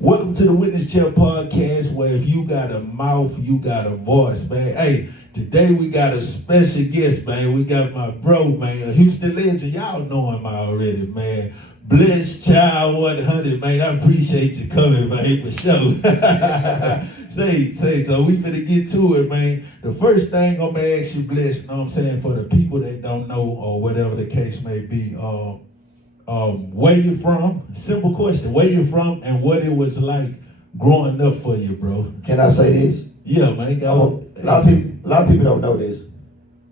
Welcome to the Witness Chair Podcast, where if you got a mouth, you got a voice, man. Hey, today we got a special guest, man. We got my bro, man, a Houston legend. Y'all know him already, man. Bless Child 100, man. I appreciate you coming, man, for sure. So we finna get to it, man. The first thing I'm gonna ask you, Bless, you know what I'm saying, for the people that don't know or whatever the case may be, where you from? Simple question. Where you from and what it was like growing up for you, bro? Can I say this? Yeah, man. A lot of people don't know this.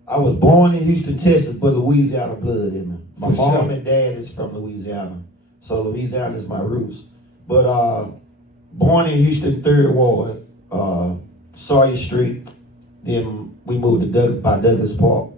I was born in Houston, Texas, but Louisiana blood in me. My mom and dad is from Louisiana, so Louisiana is my roots. But born in Houston, 3rd Ward, Sawyer Street. Then we moved to Douglas Park,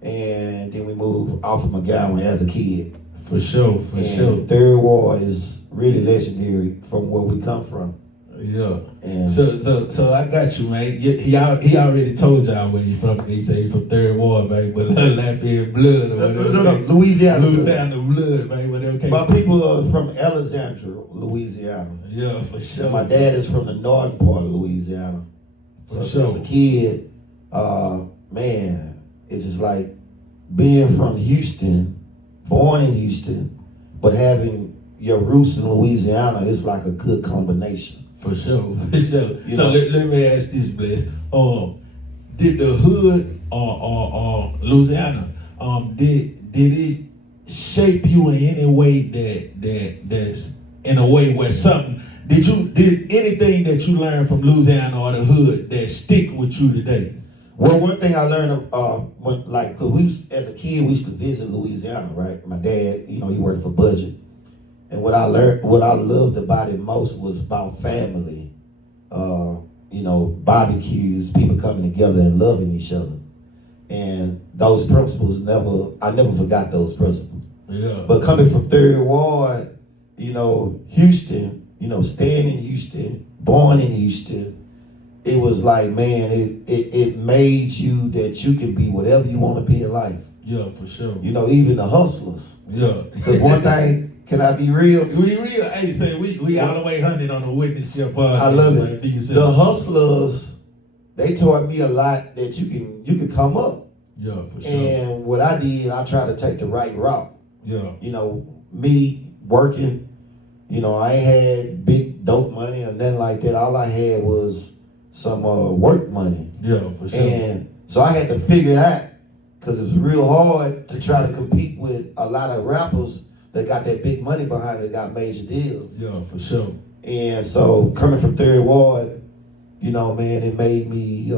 and then we moved off of McGowan as a kid. For sure. 3rd Ward is really legendary from where we come from. Yeah. And so I got you, man. He already told y'all where you from. He said he from 3rd Ward, man, but Lafayette blood or whatever. No, Louisiana blood, man. Whatever. Okay. My people are from Alexandria, Louisiana. Yeah, for sure. And my dad is from the northern part of Louisiana. So since a kid, man, it's just like being from Houston, born in Houston, but having your roots in Louisiana is like a good combination. For sure. So let me ask this, Bless. Did the hood or Louisiana, did it shape you in any way that's in a way where something did anything that you learned from Louisiana or the hood that stick with you today? Well, one thing I learned, cause as a kid, we used to visit Louisiana, right? My dad, he worked for Budget. And what I loved about it most was about family. Barbecues, people coming together and loving each other. And those principles I never forgot those principles. Yeah. But coming from 3rd Ward, Houston, staying in Houston, born in Houston, it was like, man, it made you that you can be whatever you want to be in life. Yeah, for sure. Even the hustlers. Yeah. Because one thing, can I be real? We real. Hey, say we all the way 100 on the Witness Chair Podcast. I love it. The hustlers, they taught me a lot that you can come up. Yeah, for sure. And what I did, I tried to take the right route. Yeah. Me working, I ain't had big dope money or nothing like that. All I had was some work money. Yeah, for sure. And so I had to figure it out because it was real hard to try to compete with a lot of rappers that got that big money behind it, got major deals. Yeah, for sure. And so coming from 3rd Ward, man, it made me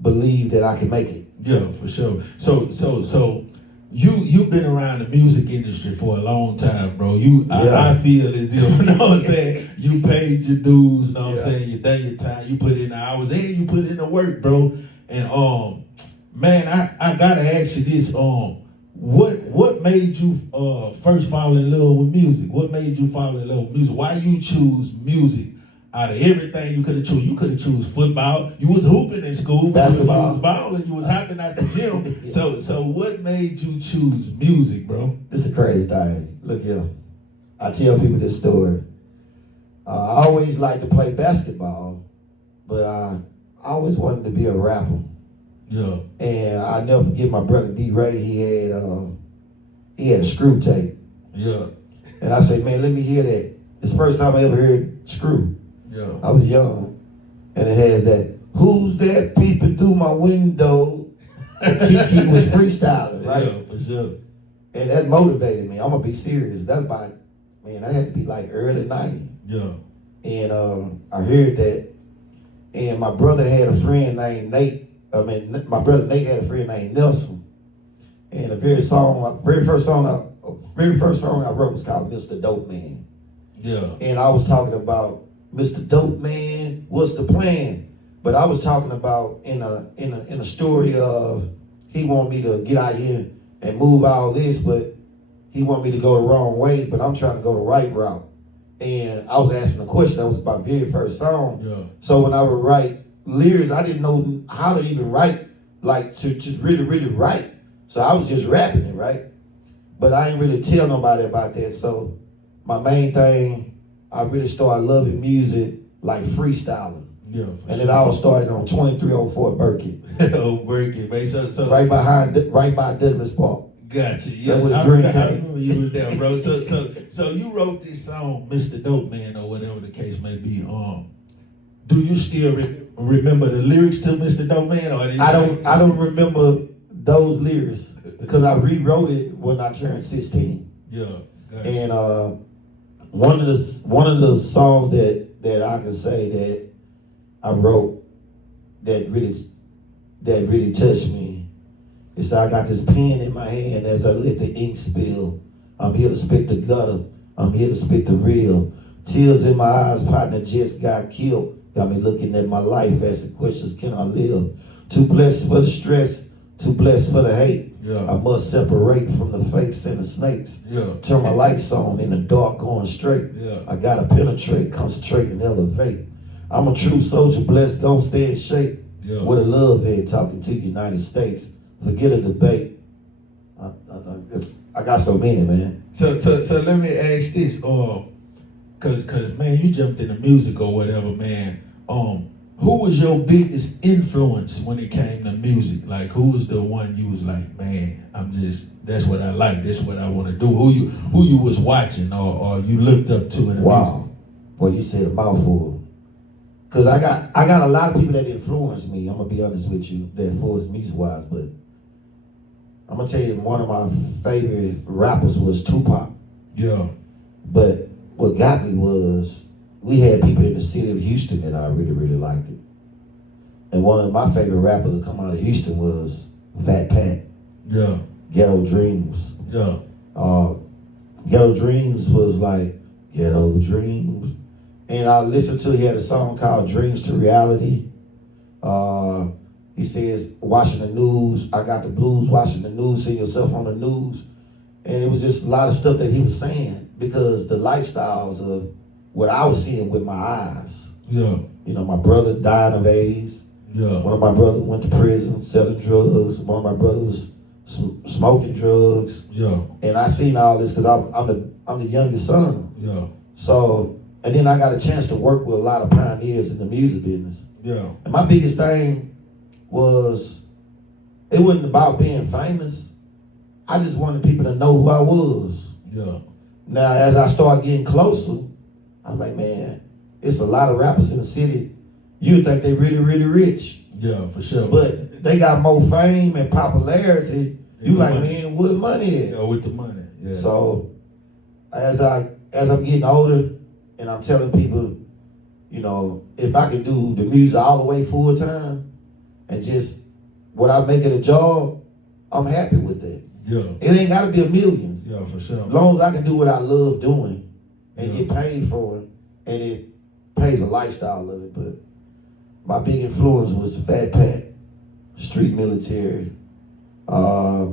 believe that I can make it. Yeah, for sure. So you've been around the music industry for a long time, bro. I feel as if, you know what I'm saying, you paid your dues, you know what I'm saying, you done your time, you put in the hours, and you put in the work, bro. And man, I gotta ask you this, what made you first fall in love with music? What made you fall in love with music? Why you choose music out of everything you could have choose? You could have choose football. You was hooping in school, basketball. You was balling, you was hopping out the gym. Yeah. So what made you choose music, bro? This is the crazy thing. Look here. I tell people this story. I always liked to play basketball, but I always wanted to be a rapper. Yeah. And I never forget my brother D. Ray. He had a screw tape. Yeah. And I said, man, let me hear that. It's the first time I ever heard screw. Yeah. I was young. And it has that, who's that peeping through my window? Kiki was freestyling, right? Yeah, for sure. And that motivated me. I'm gonna be serious. That's I had to be like early 90s. Yeah. And I heard that. And my brother had a friend named Nate. My brother Nate had a friend named Nelson. And the very first song I wrote was called Mr. Dope Man. Yeah. And I was talking about Mr. Dope Man, what's the plan? But I was talking about in a story of he wanted me to get out here and move all this, but he wanted me to go the wrong way, but I'm trying to go the right route. And I was asking a question. That was my very first song. Yeah. So when I would write lyrics, I didn't know how to even write, like to really, really write. So I was just rapping it, right? But I didn't really tell nobody about that. So my main thing I really started loving music, like freestyling. Yeah, And it all started on 2304 Burkett. Oh, Burkett, man. So right by Douglas Park. Gotcha. Yeah, That was I Dream remember you was there, bro. So you wrote this song, Mr. Dope Man, or whatever the case may be. Do you still remember the lyrics to Mr. Dope Man, or I don't remember those lyrics because I rewrote it when I turned 16. Yeah. Gotcha. And one of the songs that I can say that I wrote that really touched me. It's I got this pen in my hand as I let the ink spill. I'm here to spit the gutter. I'm here to spit the real. Tears in my eyes, partner just got killed. Got me looking at my life, asking questions, can I live? Too blessed for the stress, too blessed for the hate. Yeah. I must separate from the fakes and the snakes. Yeah. Turn my lights on in the dark, going straight. Yeah. I gotta penetrate, concentrate, and elevate. I'm a true soldier, blessed, don't stay in shape. Yeah. With a love head talking to the United States. Forget a debate. I got so many, man. So let me ask this, cause man, you jumped into music or whatever, man. Who was your biggest influence when it came to music? Like, who was the one you was like, man, that's what I like, that's what I want to do. Who you was watching or you looked up to in the wow. music? Boy, you said a mouthful. Cause I got a lot of people that influenced me. I'm gonna be honest with you, that influenced music wise, but I'm gonna tell you one of my favorite rappers was Tupac. Yeah. But what got me was we had people in the city of Houston that I really, really liked it. And one of my favorite rappers to come out of Houston was Fat Pat. Yeah. Ghetto Dreams. Yeah. Ghetto Dreams was like, Ghetto Dreams. And I listened to, he had a song called Dreams to Reality. He says, watching the news, I got the blues, watching the news, see yourself on the news. And it was just a lot of stuff that he was saying because the lifestyles of what I was seeing with my eyes. Yeah. You know, my brother dying of AIDS. Yeah. One of my brothers went to prison selling drugs. One of my brothers was smoking drugs. Yeah. And I seen all this because I'm the youngest son. Yeah. So, and then I got a chance to work with a lot of pioneers in the music business. Yeah. And my biggest thing was, it wasn't about being famous. I just wanted people to know who I was. Yeah. Now, as I started getting closer, I'm like, man, it's a lot of rappers in the city. You think they really, really rich. Yeah, for sure. But they got more fame and popularity. You like, man, where the money is? Yeah, with the money. Yeah. So, as I'm getting older, and I'm telling people, you know, if I could do the music all the way full time, and just what I make it a job, I'm happy with that. Yeah. It ain't got to be a million. Yeah, for sure. As long as I can do what I love doing and Yeah. get paid for it, and it pays a lifestyle of it. But my big influence was Fat Pat, Street Military. I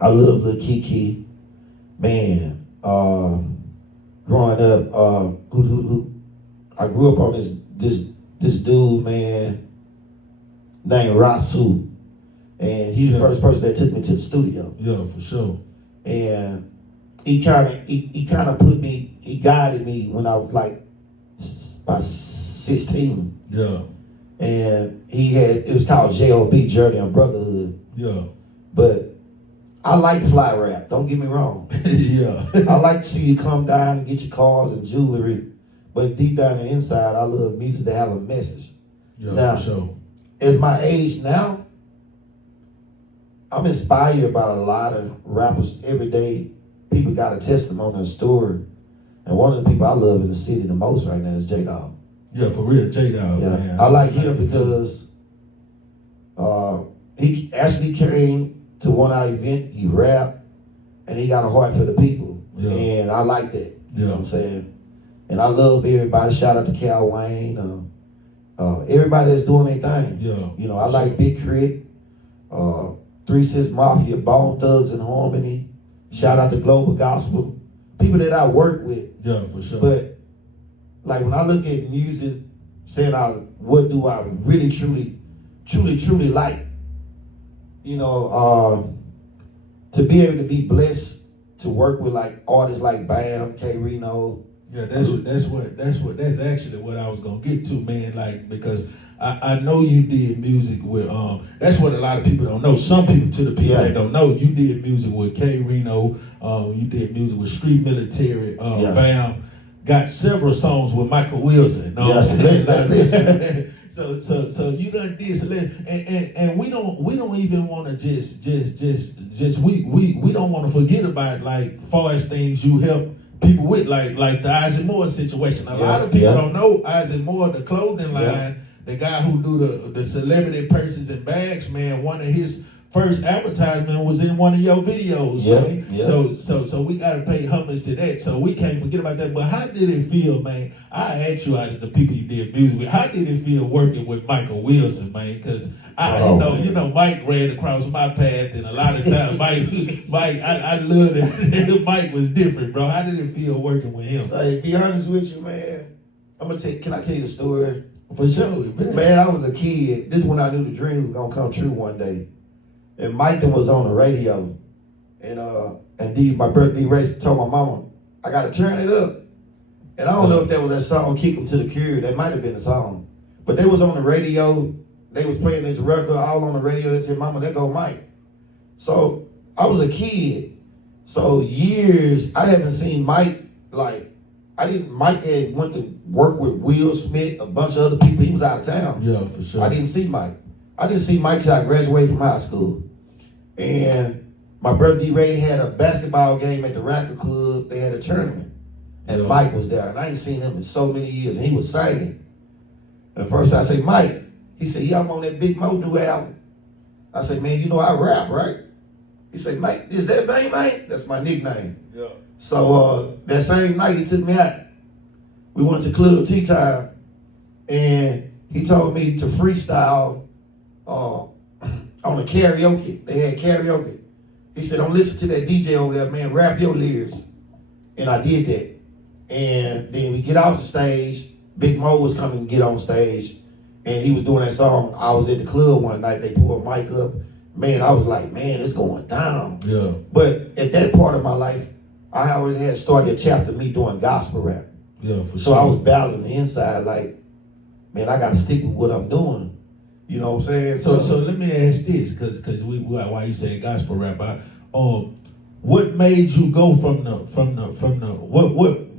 love Lil Kiki. Man, growing up, I grew up on this dude, man, named Rasu. And he's the first person that took me to the studio. Yeah, for sure. And he kind of put me, he guided me when I was like about 16. Yeah. And it was called J.O.B. Journey of Brotherhood. Yeah. But I like fly rap, don't get me wrong. Yeah. I like to see you come down and get your cars and jewelry. But deep down the inside, I love music to have a message. Yeah, now, for sure. As my age now, I'm inspired by a lot of rappers. Every day, people got a testimony, a story. And one of the people I love in the city the most right now is J-Dog. Yeah, for real, J-Dog, Yeah. man. I like him because he actually came to one of our event, he rapped, and he got a heart for the people. Yeah. And I like that. You know Yeah. what I'm saying? And I love everybody. Shout out to Cal Wayne. Everybody that's doing their thing. Yeah. You know, I like Big Crit, 3 6 Mafia, Bone Thugs and Harmony. Shout out to Global Gospel. People that I work with. Yeah, for sure. But like when I look at music, saying what do I really truly like? You know, to be able to be blessed to work with like artists like Bam, K Reno, Yeah, that's actually what I was gonna get to, man. Like, because I know you did music with that's what a lot of people don't know. Some people, to the people that don't know, you did music with K Reno, you did music with Street Military, Bam, got several songs with Michael Wilson. Know what I'm saying? So you done this and we don't even want to we don't want to forget about, like, far as things you help people with, like the Isaac Moore situation. A lot of people don't know Isaac Moore, the clothing line, the guy who do the celebrity purses and bags, man. One of his first advertisement was in one of your videos, man. So we gotta pay homage to that. So we can't forget about that. But how did it feel, man? I asked you, out of the people you did music with, how did it feel working with Michael Wilson, man? Because you know, Mike ran across my path, and a lot of times, Mike, I love it. Mike was different, bro. How did it feel working with him? So, to be honest with you, man, can I tell you the story? For sure, man. I was a kid. This is when I knew the dream was gonna come true one day. And Mike was on the radio, and my birthday race told my mama, I gotta turn it up. And I don't know if that was that song, Kick 'Em to the Curb. That might have been the song. But they was on the radio, they was playing this record all on the radio. They said, Mama, there go Mike. So I was a kid. So years, I haven't seen Mike, Mike had went to work with Will Smith, a bunch of other people. He was out of town. Yeah, for sure. I didn't see Mike. I didn't see Mike till I graduated from high school. And my brother D-Ray had a basketball game at the Racket Club. They had a tournament. And Mike was there. And I ain't seen him in so many years. And he was singing. At first I say, Mike. He said, yeah, I'm on that Big Mo new album. I said, man, you know I rap, right? He said, Mike, is that Bang Bang? That's my nickname. Yeah. So that same night he took me out. We went to Club Tea Time. And he told me to freestyle on the karaoke. They had karaoke. He said, don't listen to that DJ over there, man. Rap your lyrics. And I did that. And then we get off the stage. Big Mo was coming to get on stage. And he was doing that song. I was at the club one night. They pulled Mike up. Man, I was like, man, it's going down. Yeah. But at that part of my life, I already had started a chapter of me doing gospel rap. Yeah, for sure. So I was battling the inside like, man, I got to stick with what I'm doing. You know what I'm saying? So let me ask this, because why you say gospel rap? What made you go from the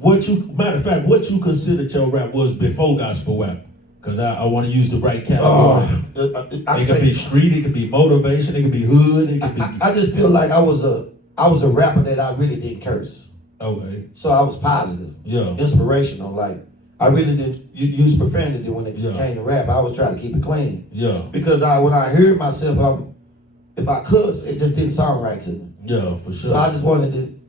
what you, matter of fact, what you considered your rap was before gospel rap? Because I want to use the right category. It could be street, it could be motivation, it could be hood, it could be. I just feel like I was a rapper that I really didn't curse. Okay. So I was positive. Yeah. Inspirational. Like, I really didn't use profanity when it came to rap. I was trying to keep it clean. Yeah. Because when I heard myself, if I cuss, it just didn't sound right to me. Yeah, for sure. So I just wanted to,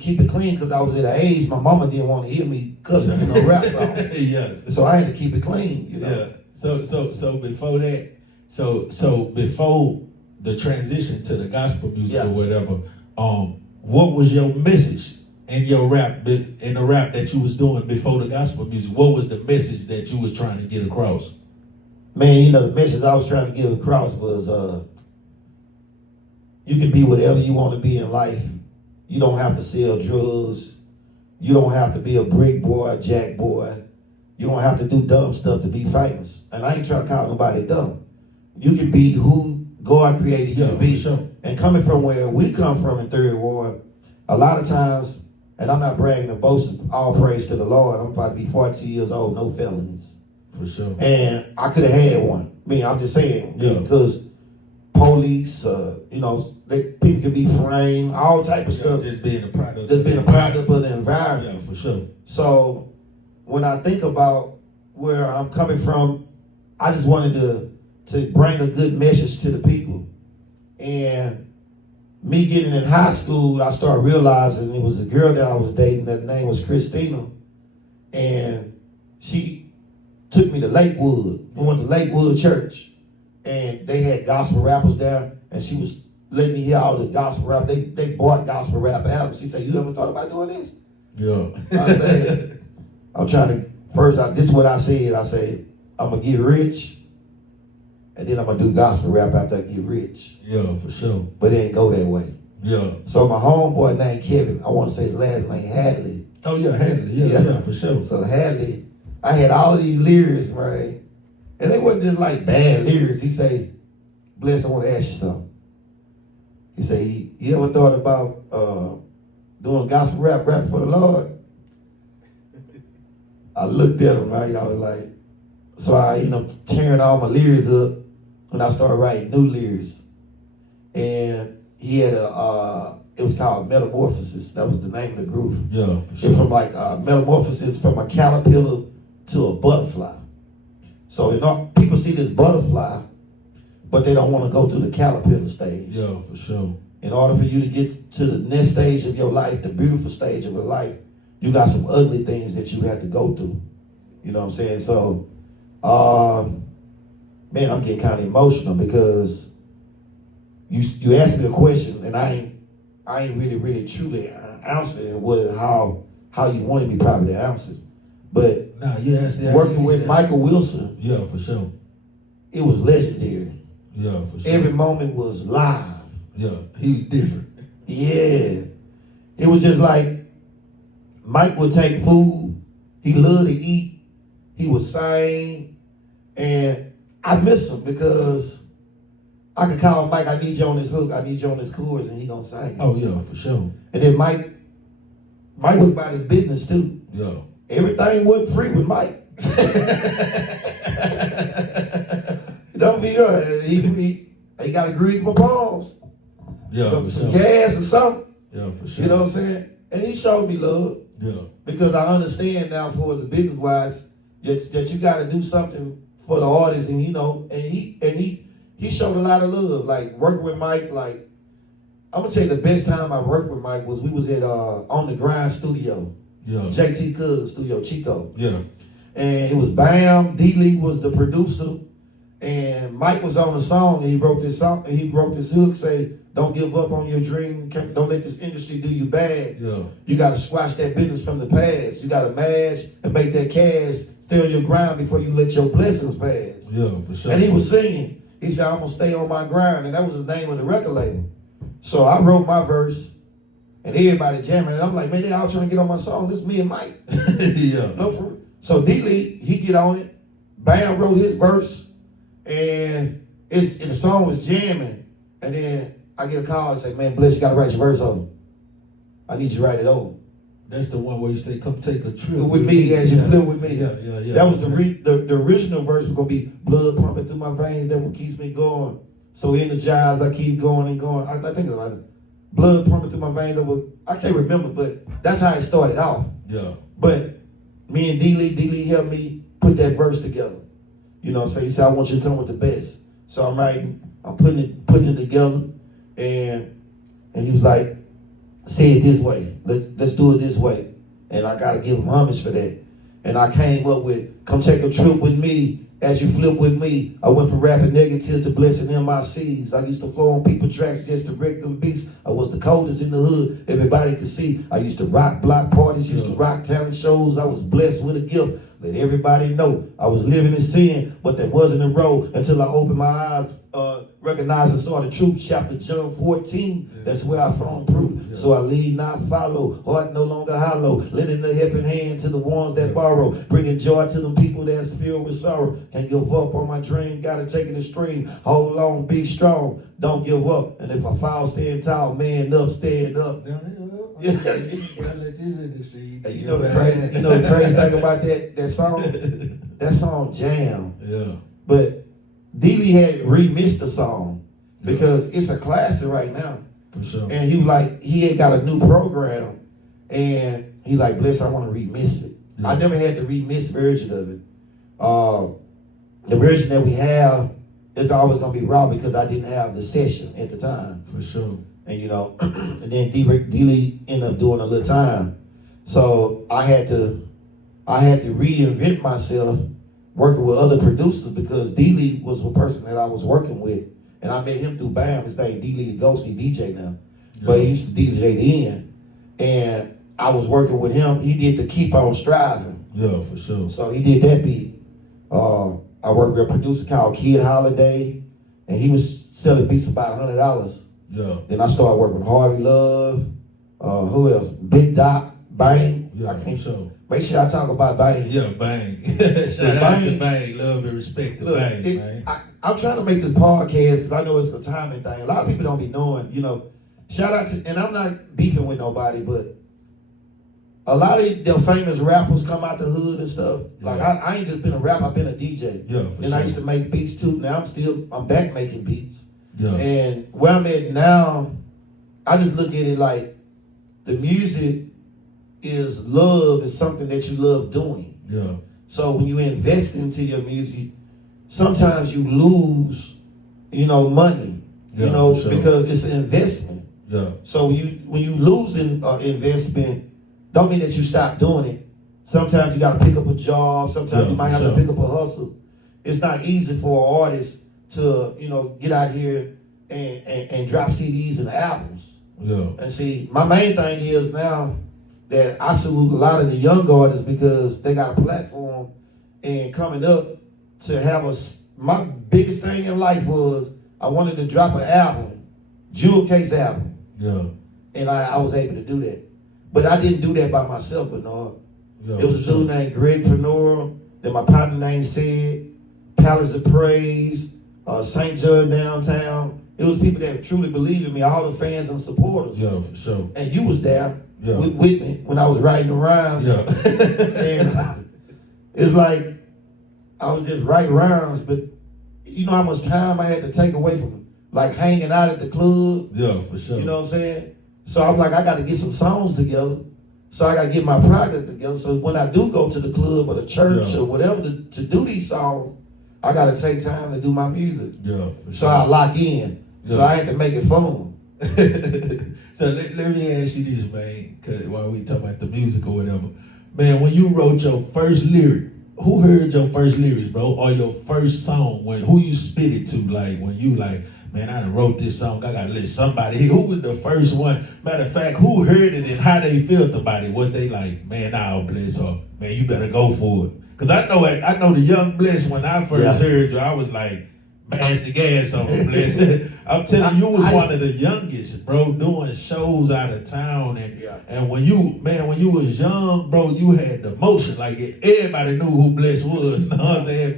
keep it clean, because I was at an age my mama didn't want to hear me cussing in a rap song. Yeah. So I had to keep it clean. Yeah. So before that, so before the transition to the gospel music or whatever, what was your message in your rap, in the rap that you was doing before the gospel music? What was the message that you was trying to get across? Man, the message I was trying to get across was you can be whatever you want to be in life. You don't have to sell drugs. You don't have to be a brick boy, a jack boy. You don't have to do dumb stuff to be famous. And I ain't trying to call nobody dumb. You can be who God created you to be. Sure. And coming from where we come from in Third Ward, a lot of times, and I'm not bragging or boasting, all praise to the Lord, I'm about to be 40 years old, no felonies. For sure. And I could have had one. I'm just saying, because police, people can be framed, all type of stuff. Just being a product. Just being a product of the environment. Yeah, for sure. So when I think about where I'm coming from, I just wanted to bring a good message to the people. And me getting in high school, I started realizing it was a girl that I was dating. That name was Christina. And she took me to Lakewood. We went to Lakewood Church. And they had gospel rappers there. And she was letting me hear all the gospel rap. They bought gospel rap albums. She said, you ever thought about doing this? Yeah. I said, I'm trying to, this is what I said. I said, I'm going to get rich. And then I'm going to do gospel rap after I get rich. Yeah, for sure. But it didn't go that way. Yeah. So my homeboy named Kevin, I want to say his last name, Hadley. Oh yeah, Hadley. Yeah, for sure. So Hadley, I had all these lyrics, right? And they wasn't just like bad lyrics. He say, Bless, I want to ask you something. He say, you ever thought about doing gospel rap for the Lord? I looked at him, right? I was like, so I ended up tearing all my lyrics up when I started writing new lyrics. And he had it was called Metamorphosis. That was the name of the group. Yeah, for It's sure. from like metamorphosis from a caterpillar to a butterfly. So people see this butterfly, but they don't want to go to the caterpillar stage. Yeah, for sure. In order for you to get to the next stage of your life, the beautiful stage of your life, you got some ugly things that you have to go through. You know what I'm saying? So, man, I'm getting kind of emotional because you asked me a question and I ain't really truly answering how you wanted me probably to answer. But Nah, you asked that. working with Michael Wilson, Yeah, for sure. it was legendary. Yeah, for sure. Every moment was live. Yeah, he was different. Yeah. It was just like Mike would take food. He loved to eat. He would sing. And I miss him because I could call Mike, I need you on this hook, I need you on this chorus, and he gonna sing. Oh yeah, for sure. And then Mike was about his business too. Yeah. Everything wasn't free with Mike. Don't be he got to grease my palms. Yeah, for Some sure. gas or something. Yeah, for sure. You know what I'm saying? And he showed me love. Yeah. Because I understand now for the business wise that you gotta do something for the artist, and he showed a lot of love. Like working with Mike, like I'm gonna tell you the best time I worked with Mike was we was at On the Grind studio. Yeah. JT Cuz studio, Chico. Yeah. And it was Bam, D Lee was the producer, and Mike was on the song, and he wrote this song, and he wrote this hook, say, don't give up on your dream, don't let this industry do you bad. Yeah. You gotta squash that business from the past. You gotta mash and make that cash, stay on your grind before you let your blessings pass. Yeah, for sure. And he was singing, he said, I'm gonna stay on my grind, and that was the name of the record label. So I wrote my verse, and everybody jamming, and I'm like, man, they all trying to get on my song, this is me and Mike. Yeah. No, so D Lee, he get on it. Bam wrote his verse, and the song was jamming. And then I get a call and say, man, Bless, you gotta write your verse over. I need you to write it over. That's the one where you say, come take a trip With me as you flip with me. Yeah. That was the original verse was gonna be blood pumping through my veins, that what keeps me going. So energized, I keep going and going. I think it's like blood pumping through my veins. I can't remember, but that's how it started off. Yeah. But me and D Lee helped me put that verse together. You know what I'm saying? He said, I want you to come with the best. So I'm writing, I'm putting it together, and he was like, say it this way. Let's do it this way. And I gotta give him homage for that. And I came up with, come take a trip with me as you flip with me. I went from rapping negative to blessing MICs. I used to flow on people tracks just to wreck them beats. I was the coldest in the hood, everybody could see. I used to rock block parties, used to rock talent shows. I was blessed with a gift. Let everybody know I was living in sin, but that wasn't a road until I opened my eyes, recognized and saw the truth. Chapter John 14, that's where I found proof. Yeah. So I lead, not follow, heart no longer hollow, lending a helping hand to the ones that borrow, bringing joy to them people that's filled with sorrow. Can't give up on my dream, gotta take it a stream. Hold on, be strong, don't give up. And if I fall, stand tall, man up, stand up. Yeah. You know the crazy thing about that song? That song jam. Yeah. But D Lee had remixed the song because it's a classic right now. For sure. And he was like, he had got a new program, and he like, Bless, I want to remix it. Yeah. I never had the remix version of it. The version that we have is always gonna be raw because I didn't have the session at the time. For sure. And and then D Lee ended up doing a little time. So I had to reinvent myself working with other producers because D Lee was a person that I was working with. And I met him through BAM. His name D Lee the Ghost, he DJ now. Yeah. But he used to DJ then. And I was working with him. He did the Keep On Striving. Yeah, for sure. So he did that beat. I worked with a producer called Kid Holiday, and he was selling beats for about $100. Yeah. Then I started working with Harvey Love. Who else? Big Doc, Bang. Yeah, I can't. so Make sure I talk about Bang. yeah, Bang. Shout out to Bang. Love and respect to Look, Bang, man. I'm trying to make this podcast because I know it's a timing thing. A lot of people don't be knowing, you know. Shout out to, and I'm not beefing with nobody, but a lot of the famous rappers come out the hood and stuff. Like I ain't just been a rapper, I've been a DJ. Yeah, for and sure. I used to make beats too. Now I'm back making beats. Yeah. And where I'm at now, I just look at it like the music is love, is something that you love doing. Yeah. So when you invest into your music, sometimes you lose, you know, money. Yeah, you know, for sure. because it's an investment. Yeah. So when you lose an investment, don't mean that you stop doing it. Sometimes you got to pick up a job. Sometimes you might have to pick up a hustle. It's not easy for an artist to, you know, get out here and drop CDs and albums. Yeah. And see, my main thing is now that I salute a lot of the young artists because they got a platform, and coming up to have my biggest thing in life was I wanted to drop an album, Jewel Case album. Yeah. And I was able to do that. But I didn't do that by myself, Bernard. Yeah, It was a dude named Greg Fenora, that my partner named Sid, Palace of Praise, St. Jude Downtown. It was people that truly believed in me, all the fans and supporters. Yeah, for sure. And you was there Yeah. with me when I was writing the rhymes. Yeah. And it's like I was just writing rhymes, but you know how much time I had to take away from like hanging out at the club? Yeah, for sure. You know what I'm saying? So I'm like, I got to get some songs together. So I got to get my project together. So when I do go to the club or the church or whatever to do these songs, I got to take time to do my music. Yeah, for sure. So I lock in. Yeah. So I had to make it fun. So let me ask you this, man, because while we talk about the music or whatever, man, when you wrote your first lyric, who heard your first lyrics, bro, or your first song? Who you spit it to? Like when you like, man, I done wrote this song, I gotta let somebody hear. Who was the first one? Matter of fact, who heard it and how they felt about it? Was they like, man, nah, Bless, or man, you better go for it? Because I know the young Bless, when I first heard you, I was like, mash the gas on him, Bless. I'm telling you, was one of the youngest, bro, doing shows out of town. And when you was young, bro, you had the motion. Like everybody knew who Bless was. You know what I'm saying?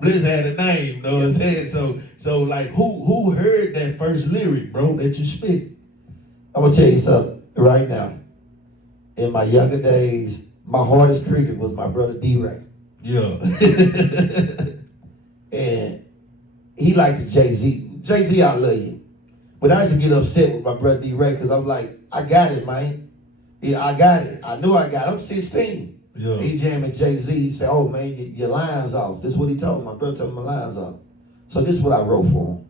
Bless had a name, you know what I'm saying? So like who heard that first lyric, bro, that you spit? I'm gonna tell you something right now. In my younger days, my hardest critic was my brother D-Ray. Yeah. And he liked the Jay-Z. Jay-Z, I love you. But I used to get upset with my brother D-Ray because I'm like, I got it, man. Yeah, I got it. I knew I got it. I'm 16. Yeah. He jamming Jay-Z. He said, oh, man, your line's off. This is what he told me. My brother told me my line's off. So this is what I wrote for him.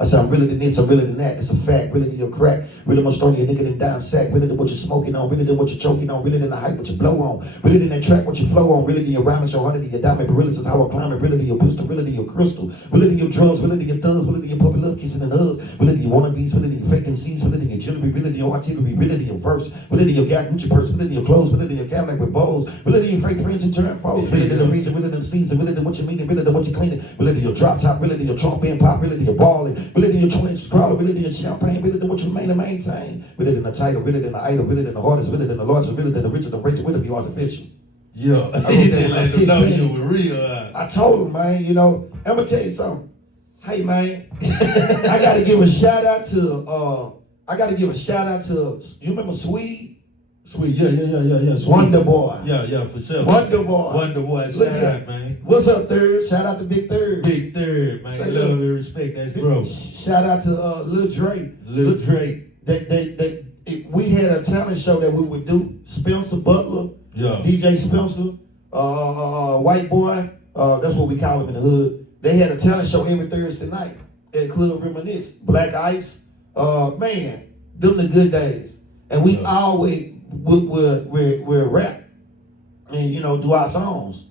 I said, I'm really than this, I'm really than that. It's a fact, really than your crack. Really more strong than your nigga than down sack. Really than what you're smoking on. Really than what you're choking on. Really than the hype what you blow on. Really than that track what you flow on. Really than your rhyming so harder than your diamond. But really is how I climb it. Really than your pistol. Really than your crystal. Really than your drugs. Really than your thugs. Really than your puppy love kissing and hugs. Really than your wannabes. Really than your fake MCs. Really than your jewelry. Really than your artillery. Really than your verse. Really than your Gucci purse. Really than your clothes. Really than your Cadillac with bows. Really than your fake friends who turn foes. Really than the reason. Really than the season. Really than what you mean. Really than what you cleaning. Really than your drop top. Really than your trunk and pop. Really than your balling. Really than your 20 Crawler, really than your champagne, really than what you maintain, really than the title, really than the idol, really than the hardest, really than the largest, really than the richest, the richest, really be artificial. Yeah. I wrote that Let them know you were real. I told him, man, you know, I'm gonna tell you something. Hey, man, I gotta give a shout out to, you remember Swede? Sweet, yeah. Sweet. Wonder Boy. Yeah, for sure. Wonder Boy. Wonder Boy, shout out, man. What's up, Third? Shout out to Big Third. Big Third, man. Say, love look, and respect, that's bro. Shout out to Lil Drake. Lil Drake. We had a talent show that we would do. Spencer Butler, Yeah. DJ Spencer, White Boy, that's what we call him in the hood. They had a talent show every Thursday night at Club Reminisce. Black Ice, man, them the good days. And we always we're rap and, you know, do our songs,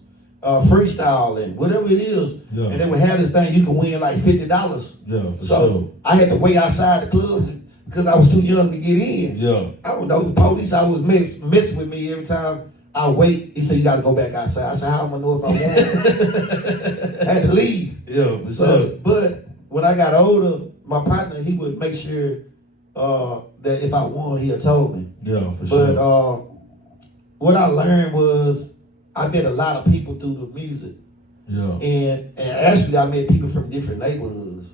freestyle and whatever it is. Yeah. And then we have this thing, you can win like $50. Yeah, for So sure. I had to wait outside the club because I was too young to get in. Yeah. I don't know, the police always mess with me every time I wait. He said, you gotta go back outside. I said, how am I know if I want? I had to leave. Yeah, for sure. But when I got older, my partner, he would make sure that if I won, he'd told me. Yeah, for But sure. what I learned was I met a lot of people through the music. Yeah. And actually I met people from different neighborhoods.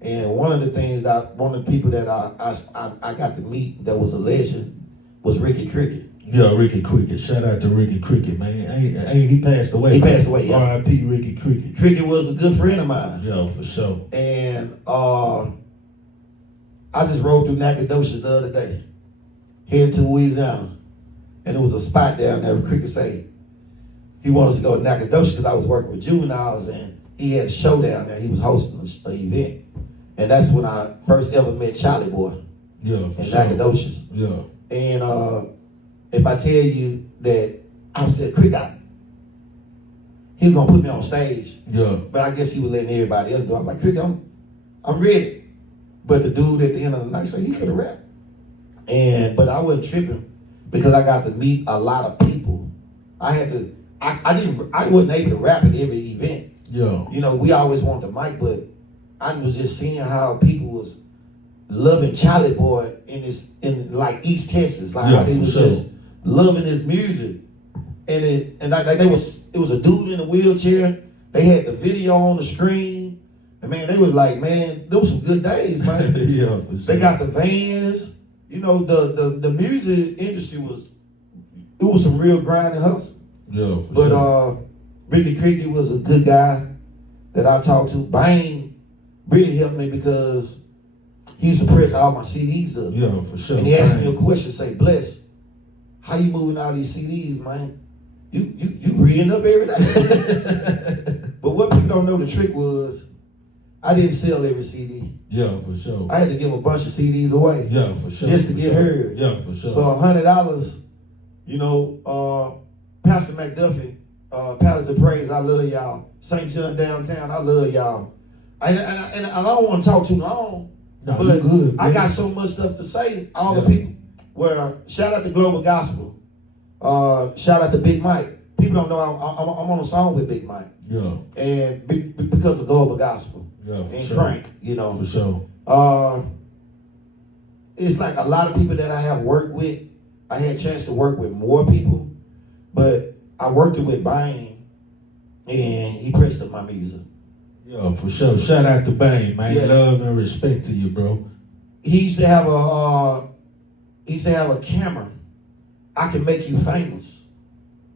And one of the people that I got to meet that was a legend was Ricky Cricket. Yeah, Ricky Cricket. Shout out to Ricky Cricket, man. Ain't he passed away? He passed away, yeah. R.I.P. Ricky Cricket. Cricket was a good friend of mine. Yeah, for sure. And I just rode through Nacogdoches the other day, headed to Louisiana. And there was a spot down there where Cricket said he wanted us to go to Nacogdoches because I was working with juveniles and he had a show down there. He was hosting an event. And that's when I first ever met Charlie Boy. Yeah, for in sure. Nacogdoches. Yeah. And if I tell you that I was at Cricket, he was gonna put me on stage. Yeah. But I guess he was letting everybody else do it. I'm like, Cricket, I'm ready. But the dude at the end of the night said he could have rapped. But I wasn't tripping because I got to meet a lot of people. I wasn't able to rap at every event. Yeah. You know, we always want the mic, but I was just seeing how people was loving Charlie Boy in like East Texas, like how they was just loving his music, and it was a dude in a wheelchair. They had the video on the screen, and man, they was like, man, those some good days, man. Yeah, for sure. They got the vans, you know, the music industry was some real grind and hustle. Yeah, for sure. Ricky Cricket was a good guy that I talked to. Bang really helped me because he used to press all my CDs up. Yeah, for sure. And he asked me a question, say, Bless, how you moving all these CDs, man? You reading up every day. But what people don't know the trick was, I didn't sell every CD. Yeah, for sure. I had to give a bunch of CDs away. Yeah, for sure. Just to get heard. Yeah, for sure. So $100, you know, Pastor McDuffie, Palace of Praise, I love y'all. St. John Downtown, I love y'all. And I don't want to talk too long, no, but good, I got so much stuff to say. All the people. Well, shout out to Global Gospel. Shout out to Big Mike. People don't know I'm on a song with Big Mike. Yeah. And because of Global Gospel. Yeah, for and sure. Crank, you know. For sure. It's like a lot of people that I have worked with. I had a chance to work with more people, but I worked with Bang, and he pressed up my music. Yeah, for sure. Shout out to Bang, man. Yeah. Love and respect to you, bro. He used to have a camera. I can make you famous.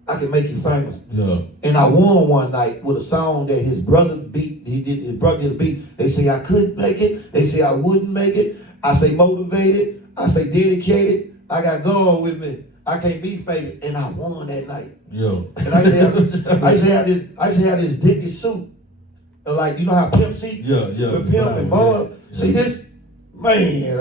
I can make you famous. Yeah. And I won one night with a song that his brother beat. His brother did a beat. They say I couldn't make it. They say I wouldn't make it. I say motivated. I say dedicated. I got God with me. I can't be fake. And I won that night. Yeah. And I used to have this Dickie suit. Like, you know how Pimp see? Yeah. The Pimp and Bud. Yeah. See this, man.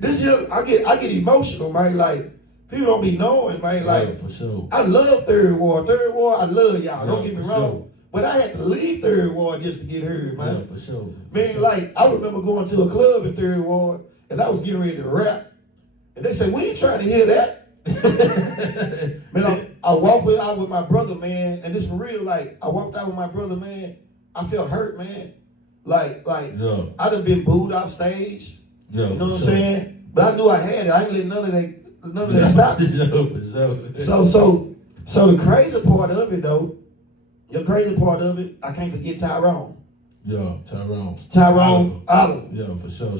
this year I get emotional, man. Like, people don't be knowing, man. Like, yeah, for sure. I love Third Ward. Third Ward, I love y'all. Yeah, don't get me wrong. Sure. But I had to leave Third Ward just to get heard, man. Yeah, for sure. Man, like, I remember going to a club in Third Ward, and I was getting ready to rap. And they said, we ain't trying to hear that. Man, I walked out with my brother, man, and this for real, like, I walked out with my brother, man. I felt hurt, man. Like, yeah. I done been booed off stage. Yeah, you know what I'm sure. saying? But I knew I had it. I ain't let none of that stop me. For sure. So the crazy part of it, though, I can't forget Tyrone. Yeah, Tyrone. Oliver. Yeah, for sure.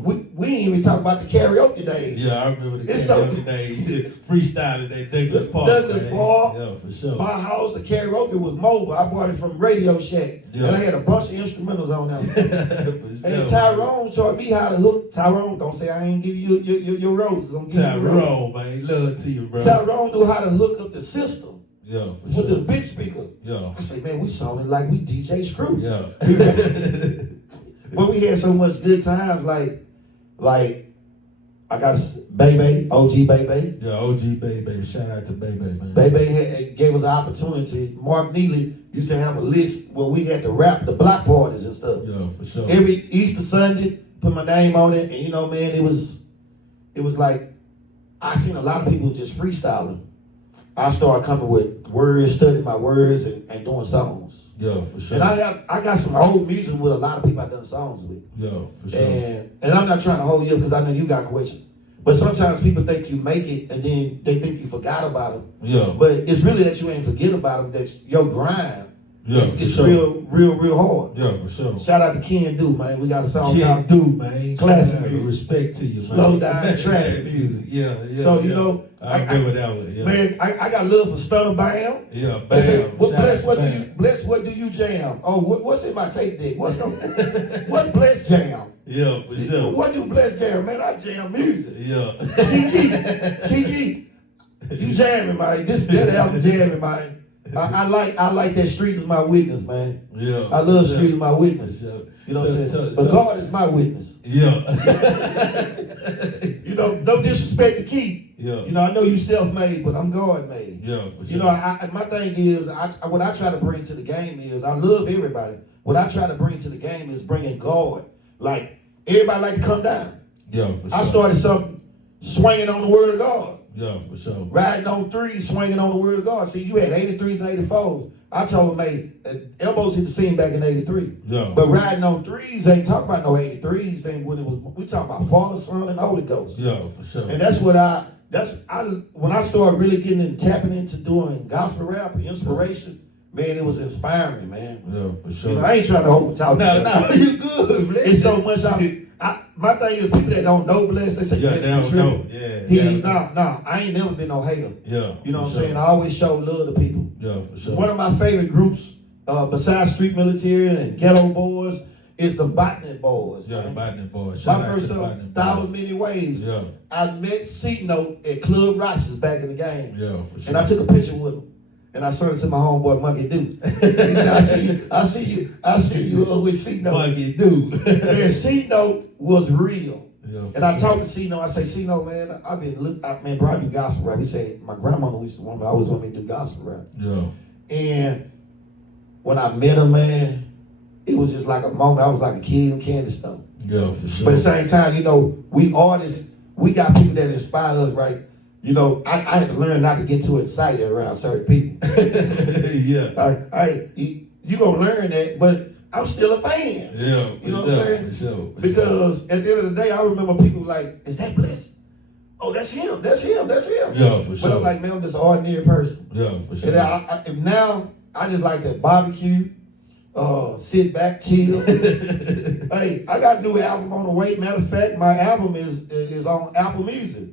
We didn't even talk about the karaoke days. Yeah, I remember the karaoke days. Freestyling at Douglas Park. Douglas Park. Yeah, for sure. My house, the karaoke was mobile. I bought it from Radio Shack. Yeah. And I had a bunch of instrumentals on there. And Tyrone taught me how to hook. Tyrone, don't say I ain't give you your roses. I'm giving you Tyrone, man. Love to you, bro. Tyrone knew how to hook up the system. Yeah, for with sure. the big speaker. Yeah. I say, man, we sounded like we DJ Screw. Yeah. But we had so much good times, like I got Bebe, OG Bebe. Yeah, OG Bebe. Shout out to Bebe, man. Bebe gave us an opportunity. Mark Neely used to have a list where we had to rap the block parties and stuff. Yeah, for sure. Every Easter Sunday, put my name on it, and you know, man, it was like I seen a lot of people just freestyling. I started coming with words, studying my words, and doing songs. Yeah, for sure. And I got some old music with a lot of people I done songs with. Yeah, for sure. And I'm not trying to hold you up because I know you got questions. But sometimes people think you make it and then they think you forgot about them. Yeah. But it's really that you ain't forget about them, that your grind is sure. real hard. Yeah, for sure. Shout out to Ken Do, man. We got a song Ken called Do, man. Classic music. Respect to you, man. Slow Down Traffic music. Yeah. So, you know, I remember that one. Yeah. Man, I got love for Stunner Bam. Yeah, They say, bam. Bless, what do you jam? Oh, what's in my tape deck? What Bless jam? Yeah, for sure. What do Bless jam? Man, I jam music. Yeah. Kiki, you jamming, man. That album jamming, man. I like that Street is my witness, man. Yeah. I love Street is my witness. Yeah. You know what I'm saying? But God is my witness. Yeah. You know, no disrespect to Keith. Yeah. You know, I know you self-made, but I'm God-made. Yeah, for sure. You know, my thing is, what I try to bring to the game is, I love everybody. What I try to bring to the game is bringing God. Like, everybody like to come down. Yeah, for sure. I started something swinging on the word of God. Yeah, for sure. Riding on threes, swinging on the word of God. See, you had 83s and 84s. I told him, hey, elbows hit the scene back in 83. Yeah. But riding on threes ain't talking about no 83s. Ain't when it was. We talking about Father, Son, and Holy Ghost. Yeah, for sure. And that's what when I started really getting and tapping into doing gospel rap and inspiration, man, it was inspiring, man. Yeah, for sure. You know, I ain't trying to over talk. No, you good, man. It's so much. My thing is, people that don't know Bless, they say, yeah, they don't know. Yeah. I ain't never been no hater. Yeah. You know what I'm saying? I always show love to people. Yeah, for sure. One of my favorite groups, besides Street Military and Ghetto Boys, is the Botnet Boys. Yeah, man. the Botnet Boys. My first song, 1,000 Many Ways. Yeah. I met C-Note at Club Ross's back in the game. Yeah, for sure. And I took a picture with him. And I sent it to my homeboy Monkey Dude. He said, I see you with C-Note. Monkey Dude. And C-Note was real. Yeah, and I talked to C-Note. I say, C-Note, man, I've been man, bro, I do gospel rap. He said, my grandmama used to always want me to do gospel rap. Yeah. And when I met him, man, it was just like a moment. I was like a kid in candy store. Yeah, for sure. But at the same time, you know, we artists, we got people that inspire us, right? You know, I had to learn not to get too excited around certain people. Yeah. You gonna learn that, but I'm still a fan. Yeah. You know what I'm saying? For sure. Because at the end of the day, I remember people like, is that Bless? Oh, that's him. That's him. Yeah, for sure. But I'm like, man, I'm just an ordinary person. Yeah, for sure. And now I just like to barbecue, sit back, chill. Hey, I got a new album on the way. Matter of fact, my album is on Apple Music.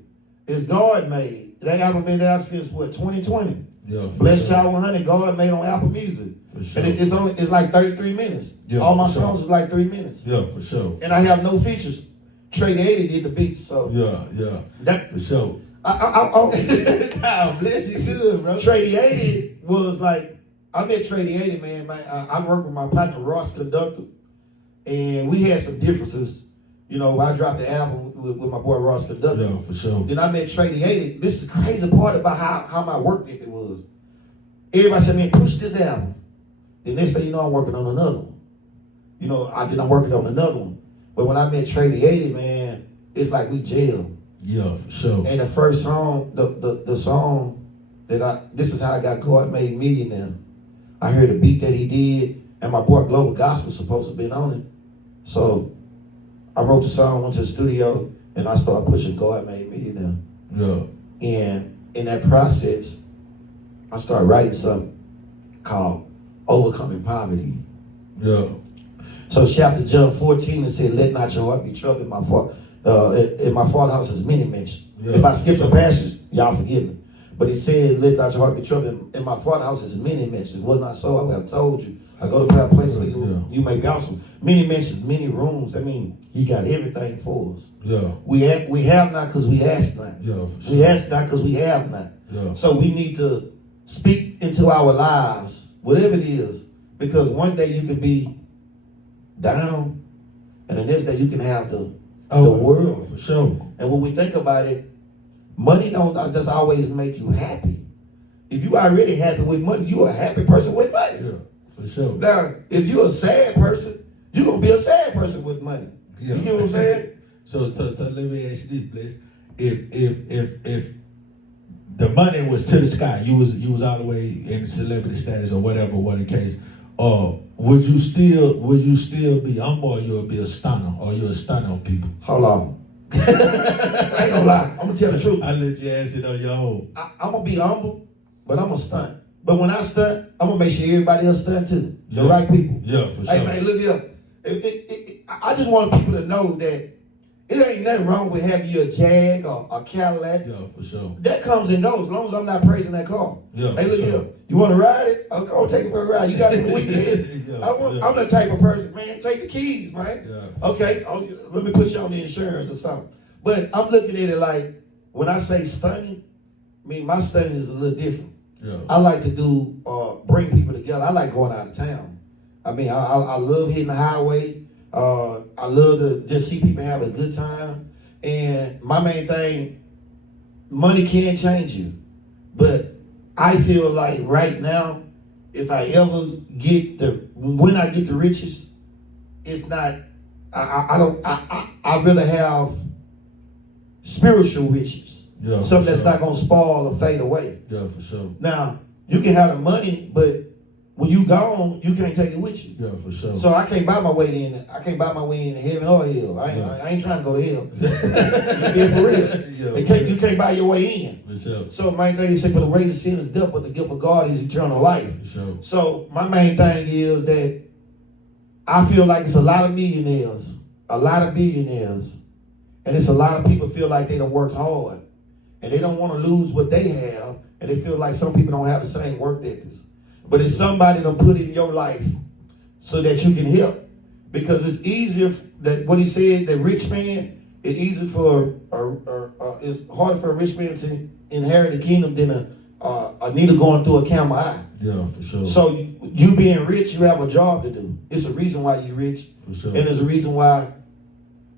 It's God Made. That album been out since 2020. Yeah. Bless Child 100, God Made on Apple Music. For sure. And it's like 33 minutes. Yeah, all my for sure. songs is like 3 minutes. Yeah, for sure. And I have no features. Trey 80 did the beats, so Yeah. that For sure. Nah, Bless you good, bro. Trey 80 was like, I met Trey 80, man. I worked with my partner Ross Conductor, and we had some differences. You know, I dropped the album with my boy Ross Conductor. Yeah, for sure. Then I met Trey 80. This is the crazy part about how my work ethic was. Everybody said, man, push this album. The next thing you know, I'm working on another one. You know, I'm working on another one. But when I met Trey 80, man, it's like we jailed. Yeah, for sure. And the first song, the song this is how I got God Made Millionaire. I heard the beat that he did, and my boy Global Gospel supposed to be on it. So I wrote the song, went to the studio, and I started pushing God Made Millionaire. Yeah. And in that process, I started writing something called Overcoming Poverty. Yeah. So chapter John 14, it said, let not your heart be troubled. In my father's house is many mansions. Yeah. If I skip the passage, y'all forgive me. But he said, let not your heart be troubled. In my father's house is many mansions. Was not so, I would have told you. I go to a place where you may be awesome. Many mansions, many rooms. I mean, he got everything for us. Yeah. We have not because we ask not. Yeah, for sure. We ask not because we have not. Yeah. So we need to speak into our lives, whatever it is, because one day you can be down, and the next day you can have the world. For sure. And when we think about it, money don't just always make you happy. If you already happy with money, you're a happy person with money. Yeah, for sure. Now, if you're a sad person, you're gonna be a sad person with money. Yeah. You get what I'm saying? So let me ask you this, Bless. If the money was to the sky, you was all the way in celebrity status or whatever the case, would you still be humble, or you'll be a stunner, or you're a stunner on people? Hold on. I ain't gonna lie. I'm gonna tell the truth. I let you ask it on your own. I'm gonna be humble, but I'm gonna stunt. But when I stunt, I'm gonna make sure everybody else stunt too. The right people. Yeah, for sure. Hey man, look here. I just want people to know that it ain't nothing wrong with having you a Jag or a Cadillac. Yeah, for sure. That comes and goes as long as I'm not praising that car. Yeah, hey, look for sure. here. You want to ride it? I'll take it for a ride. You got it in the weekend. Yeah, I'm the type of person, man. Take the keys, man. Yeah. Okay, let me put you on the insurance or something. But I'm looking at it like when I say stunning, I mean my stunning is a little different. Yeah. I like to do bring people together. I like going out of town. I mean, I love hitting the highway. I love to just see people have a good time. And my main thing, money can change you. But I feel like right now, if I ever when I get the riches, it's not, I rather have spiritual riches. Yeah, Something that's sure. not going to spoil or fade away. Yeah, for sure. Now, you can have the money, but when you gone, you can't take it with you. Yeah, for sure. So I can't buy my way in. I can't buy my way into heaven or hell. I ain't trying to go to hell. Yeah, for real. You can't buy your way in. For sure. So my thing is, say, for the wages of sin is death, but the gift of God is eternal life. For sure. So my main thing is that I feel like it's a lot of millionaires, a lot of billionaires, and it's a lot of people feel like they done worked hard, and they don't want to lose what they have, and they feel like some people don't have the same work ethics. But it's somebody to put in your life so that you can help. Because it's easier that what he said, that rich man, it's easier for it's harder for a rich man to inherit the kingdom than a needle going through a camel eye. Yeah, for sure. So you being rich, you have a job to do. It's a reason why you're rich, For sure. and there's a reason why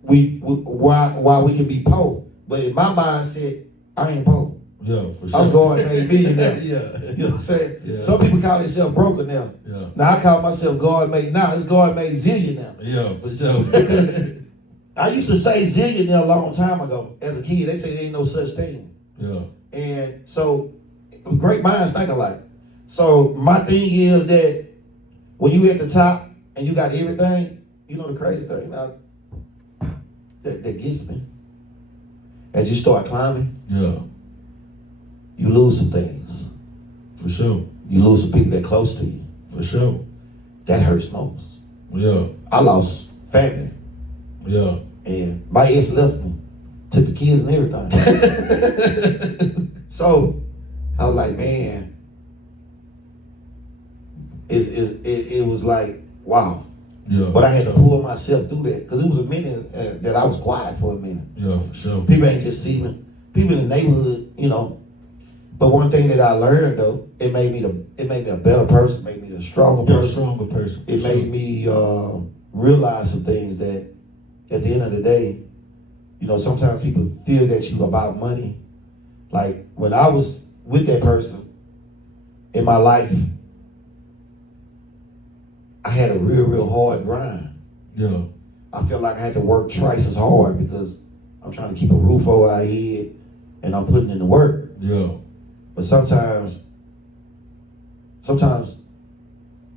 why we can be poor. But in my mindset, I ain't poor. Yeah, for sure. I'm going made millionaire. Yeah. You know what I'm saying? Yeah. Some people call themselves broker now. Yeah. Now I call myself God made. Now it's God made zillionaire. Yeah, for sure. I used to say zillionaire a long time ago. As a kid, they say there ain't no such thing. Yeah. And so, great minds think alike. So my thing is that when you at the top and you got everything, you know the crazy thing now that gets me. As you start climbing, Yeah. you lose some things. For sure. You lose some people that close to you. For sure. That hurts most. Yeah. I lost family. Yeah. And my ex left me. Took the kids and everything. So I was like, man, it was like, wow. Yeah. But I had to pull myself through that because it was a minute that I was quiet for a minute. Yeah, for sure. People ain't just see me. People in the neighborhood, you know. But one thing that I learned though, it made me a better person, made me a stronger You're a person. stronger person. It made me realize some things that at the end of the day, you know, sometimes people feel that you about money. Like when I was with that person in my life, I had a real hard grind. Yeah. I felt like I had to work twice as hard because I'm trying to keep a roof over our head and I'm putting in the work. Yeah. But sometimes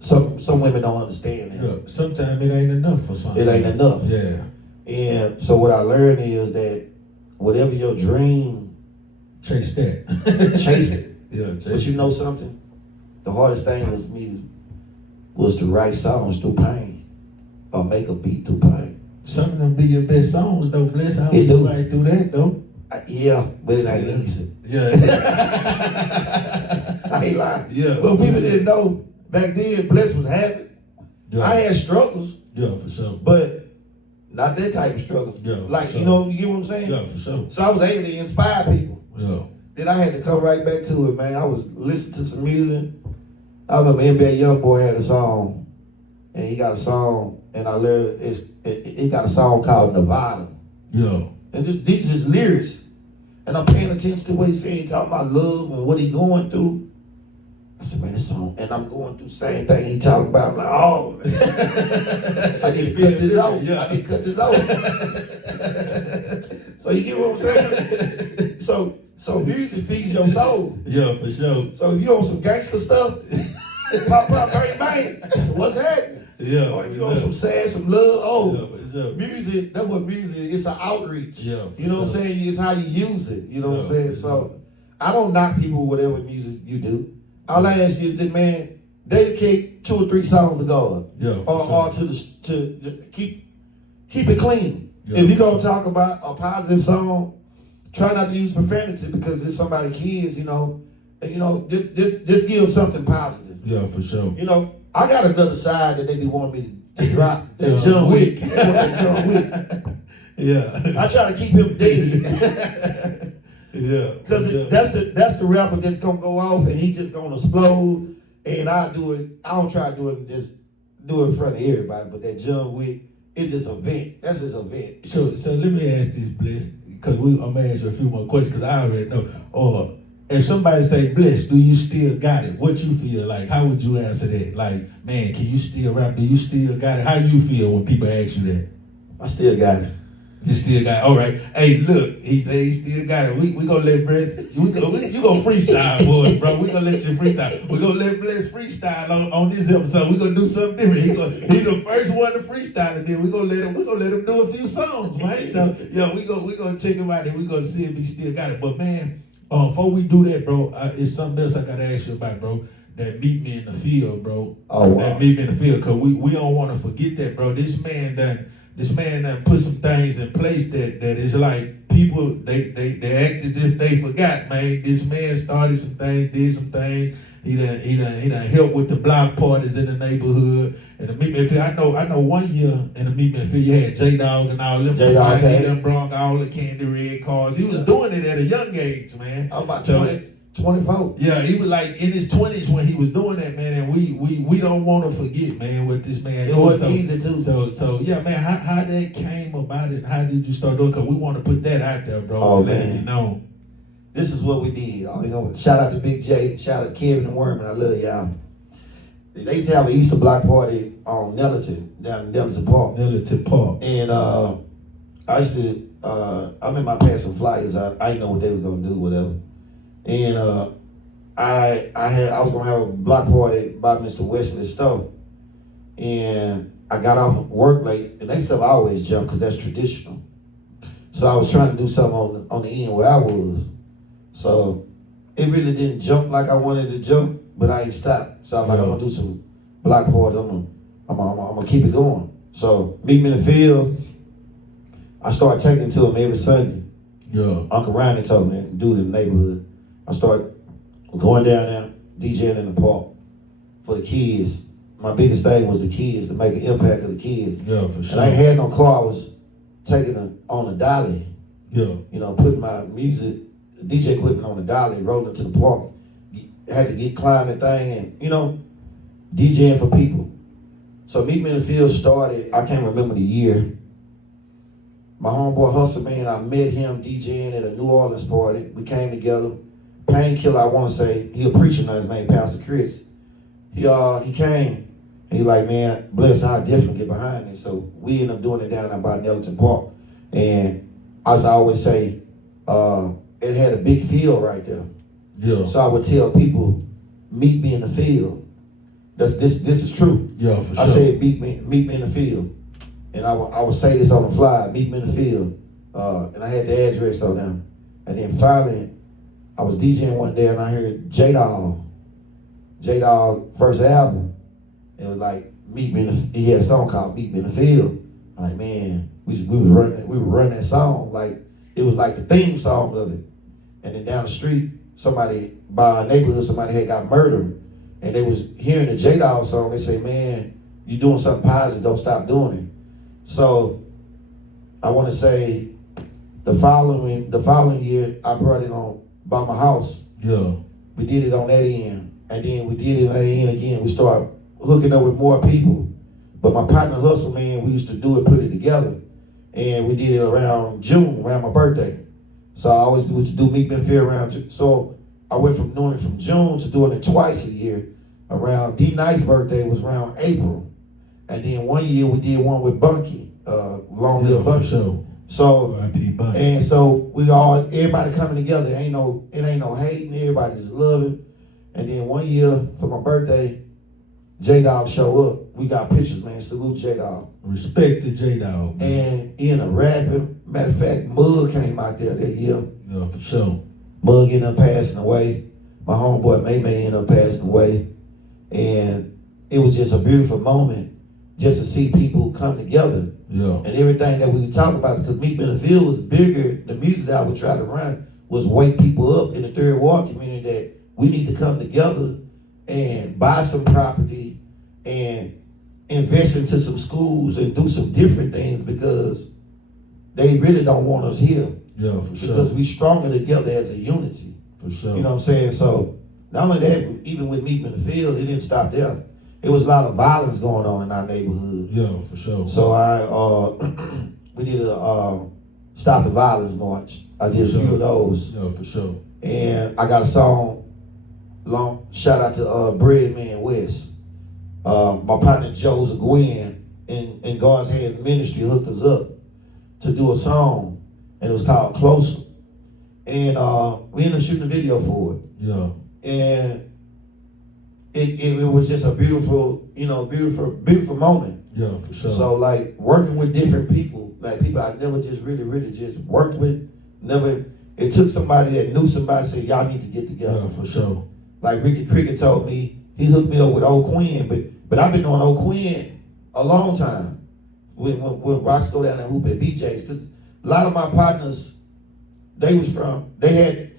some women don't understand that. Yeah. Sometimes it ain't enough for something. It ain't enough. Yeah. And so what I learned is that whatever your dream, Chase that. chase it. Yeah, chase But you know something? The hardest thing was to write songs through pain or make a beat through pain. Some of them be your best songs though, bless. I It don't do. right through that though. Yeah, but it ain't easy. Yeah. I ain't lying. Yeah. But people didn't know back then Bless was happy. Yeah. I had struggles, Yeah, for sure. but not that type of struggle. Yeah, for Like, sure. you know, you get what I'm saying? Yeah, for sure. So I was able to inspire people. Yeah. Then I had to come right back to it, man. I was listening to some music. I remember NBA Youngboy had a song, and he got a song, and I learned he got a song called Nevada. Yeah. And these just lyrics. And I'm paying attention to what he's saying, talking about love and what he's going through. I said, man, this song, and I'm going through the same thing he talking about. I'm like, oh, man. I need to cut this out. Yeah. I need to cut this out. So you get what I'm saying? So music feeds your soul. Yeah, for sure. So if you on some gangster stuff, pop, bang, bang, what's happening? Yeah. Or if you on some sad, some love, Yeah, for sure. Music, that's what music is. It's an outreach. Yeah, You know what I'm saying? It's how you use it. You know what I'm saying? So I don't knock people with whatever music you do. All I ask you is that, man, dedicate 2 or 3 songs to God. Yeah, Or to keep it clean. Yeah, if you're gonna talk about a positive song, try not to use profanity because it's somebody's kids, you know. And, you know, just give something positive. Yeah, for sure. You know, I got another side that they be wanting me to drop. That John Wick. John Wick. Yeah. I try to keep him dead. Yeah. Because that's the rapper that's gonna go off and he just gonna explode. And I do it. I don't try to do it and just do it in front of everybody. But that John Wick is just a vent. That's his event. So let me ask this, Bliss, because I'm gonna ask you a few more questions because I already know. Or if somebody say, Bliss, do you still got it? What you feel like? How would you answer that? Like, man, can you still rap? Do you still got it? How you feel when people ask you that? I still got it. You still got it. All right. Hey, look, he said he still got it. We gonna let Bliss, you gonna freestyle for us, bro. We gonna let you freestyle. We gonna let Bliss freestyle on this episode. We gonna do something different. He the first one to freestyle, and then we gonna let him do a few songs, man. So yeah, we gonna check him out and we gonna see if he still got it. But man, before we do that, bro, it's something else I gotta ask you about, bro. That Meet Me in the Field, bro. Oh, wow. That Meet Me in the Field, cause we don't want to forget that, bro. This man done put some things in place that is like people they act as if they forgot, man. This man started some things, did some things. He done helped with the block parties in the neighborhood and the Meet Me in the Field. I know 1 year in the Meet Me in the Field you had J-Dog and all them. J-Dog, he done brought all the candy red cars. He was doing it at a young age, man. I'm about 24. Yeah, he was like in his 20s when he was doing that, man, and we don't want to forget, man, what this man It wasn't easy too. So yeah, man, how that came about it? How did you start doing? Because we want to put that out there, bro. Oh man, you know, this is what we did. I mean, shout out to Big J, shout out to Kevin and Worman. I love y'all. They used to have an Easter block party on Nelliton, down in Nelliton Park. Nelliton Park. And I used to, I remember I passed some flyers out. I didn't know what they was gonna do, whatever. And I was gonna have a block party by Mr. Wesley Stowe. And I got off work late, and they stuff I always jump because that's traditional. So I was trying to do something on the end where I was. So it really didn't jump like I wanted to jump, but I ain't stopped. So I was like, I'm gonna do some block parties. I'm gonna keep it going. So Meet Me in the Field. I started taking to them every Sunday. Yeah. Uncle Ronnie told me to do it in the neighborhood. I started going down there, DJing in the park for the kids. My biggest thing was the kids, to make an impact of the kids. Yeah, for sure. And I ain't had no car. I was taking them on a dolly. Yeah. You know, putting my music, DJ equipment on the dolly, rolling to the park. Had to climb the thing and, you know, DJing for people. So Meet Me in the Field started, I can't remember the year. My homeboy Hustle Man, I met him DJing at a New Orleans party. We came together. Painkiller, I want to say, he a preacher now, his name Pastor Chris. He came, and he like, man, Bless, I definitely get behind it. So we ended up doing it down there by Nelliton Park. And as I always say, it had a big field right there. Yeah. So I would tell people, meet me in the field. This is true. Yeah, for sure. I said, meet me in the field. And I would say this on the fly, meet me in the field. And I had the address on them. And then finally, I was DJing one day and I heard J-Dog first album. It was like, meet me in the, he had a song called Meet Me in the Field. I'm like, man, we were running that song. Like, it was like the theme song of it. And then down the street, somebody, by our neighborhood, somebody had got murdered. And they was hearing the J-Dog song. They say, man, you doing something positive, don't stop doing it. So I want to say the following year, I brought it on by my house. Yeah. We did it on that end. And then we did it on that end again. We started hooking up with more people. But my partner Hustle Man, we used to do it, put it together. And we did it around June, around my birthday. So I always used to do Meet Me in the Field around June. So I went from doing it from June to doing it twice a year. Around D-Night's birthday was around April. And then 1 year we did one with Bunky, Long Live Bunky. Sure. So, Bunky. and so everybody coming together. It ain't no hating, everybody just loving. And then 1 year for my birthday, J-Dog showed up. we got pictures, man. Salute J-Dog. Respect to J-Dog. And in a rapper, matter of fact, Mug came out there that year. Yeah, for sure. Mug ended up passing away. My homeboy May ended up passing away. And it was just a beautiful moment just to see people come together. Yeah. And everything that we were talking about, because Meet Me in the Field was bigger. The music that I would try to run was wake people up in the third ward community that we need to come together and buy some property and invest into some schools and do some different things because they really don't want us here. Yeah, for sure. Because we stronger together as a unity. For sure. You know what I'm saying? So not only that, even with Meet Me in the Field, it didn't stop there. There was a lot of violence going on in our neighborhood. Yeah, for sure. So we did a Stop the Violence march. I did a few of those. Yeah, for sure. And I got a song, shout out to Breadman West. My partner Joseph Gwen in God's Hands Ministry hooked us up to do a song, and it was called Closer. And we ended up shooting a video for it. Yeah. And it was just a beautiful, beautiful moment. Yeah, for sure. So like working with different people, like people I never just really just worked with, it took somebody that knew somebody said, y'all need to get together. Yeah, for sure. Like Ricky Cricket told me, he hooked me up with Old Quinn, but I've been knowing Old Quinn a long time. When Rocks go down and hoop at BJ's. A lot of my partners, they had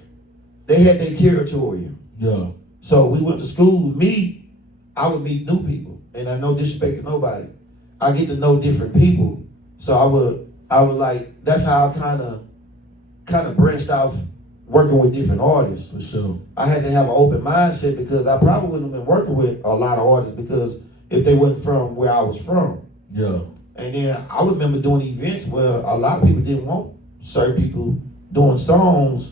their territory. Yeah. So we went to school. I would meet new people, and I no disrespect to nobody. I get to know different people. So I would like, that's how I kind of branched off working with different artists. For sure. I had to have an open mindset because I probably wouldn't have been working with a lot of artists because if they wasn't from where I was from. Yeah. And then I remember doing events where a lot of people didn't want certain people doing songs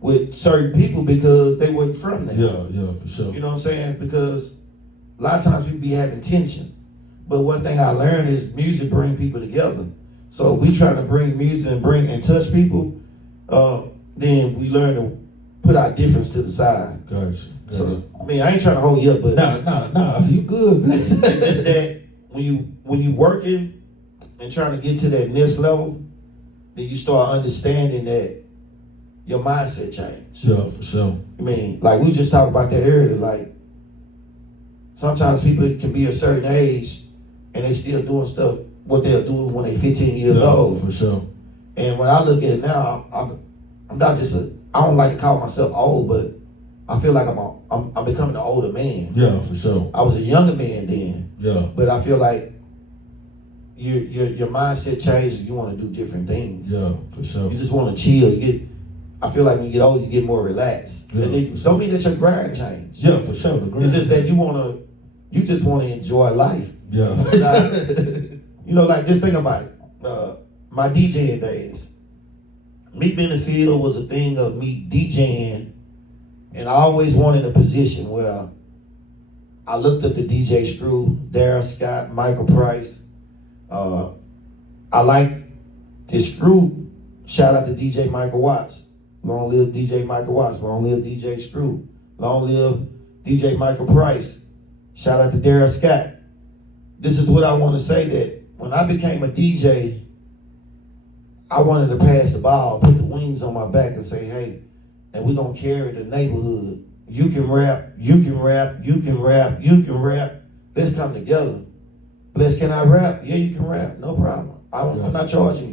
with certain people because they wasn't from there. Yeah, for sure. You know what I'm saying? Because a lot of times people be having tension. But one thing I learned is music bring people together. So if we try to bring music and touch people, then we learn to put our difference to the side. Gotcha. So I mean, I ain't trying to hold you up, but no, you good, man. it's just that when you working and trying to get to that next level, then you start understanding that your mindset change. Yeah, for sure. I mean, like we just talked about that earlier. Like sometimes people can be a certain age and they still doing stuff what they'll do when they 15 years old. For sure. And when I look at it now, I'm not just I don't like to call myself old, but I feel like I'm becoming an older man. Yeah, for sure. I was a younger man then. Yeah. But I feel like your mindset changes. You want to do different things. Yeah, for sure. You just want to chill. I feel like when you get older, you get more relaxed. Yeah, And don't mean that your grind changed. Yeah, for sure. The grind. It's just that you just want to enjoy life. Yeah. Like just think about it. My DJing days. Meet Me in the Field was a thing of me DJing, and I always wanted a position where I looked up to DJ Screw, Daryl Scott, Michael Price. I like this Screw. Shout out to DJ Michael Watts. Long live DJ Michael Watts. Long live DJ Screw. Long live DJ Michael Price. Shout out to Daryl Scott. This is what I want to say, that when I became a DJ, I wanted to pass the ball, put the wings on my back and say, hey, and we're going to carry the neighborhood. You can rap, you can rap, you can rap, you can rap. Let's come together. Bless, can I rap? Yeah, you can rap. No problem. I'm not charging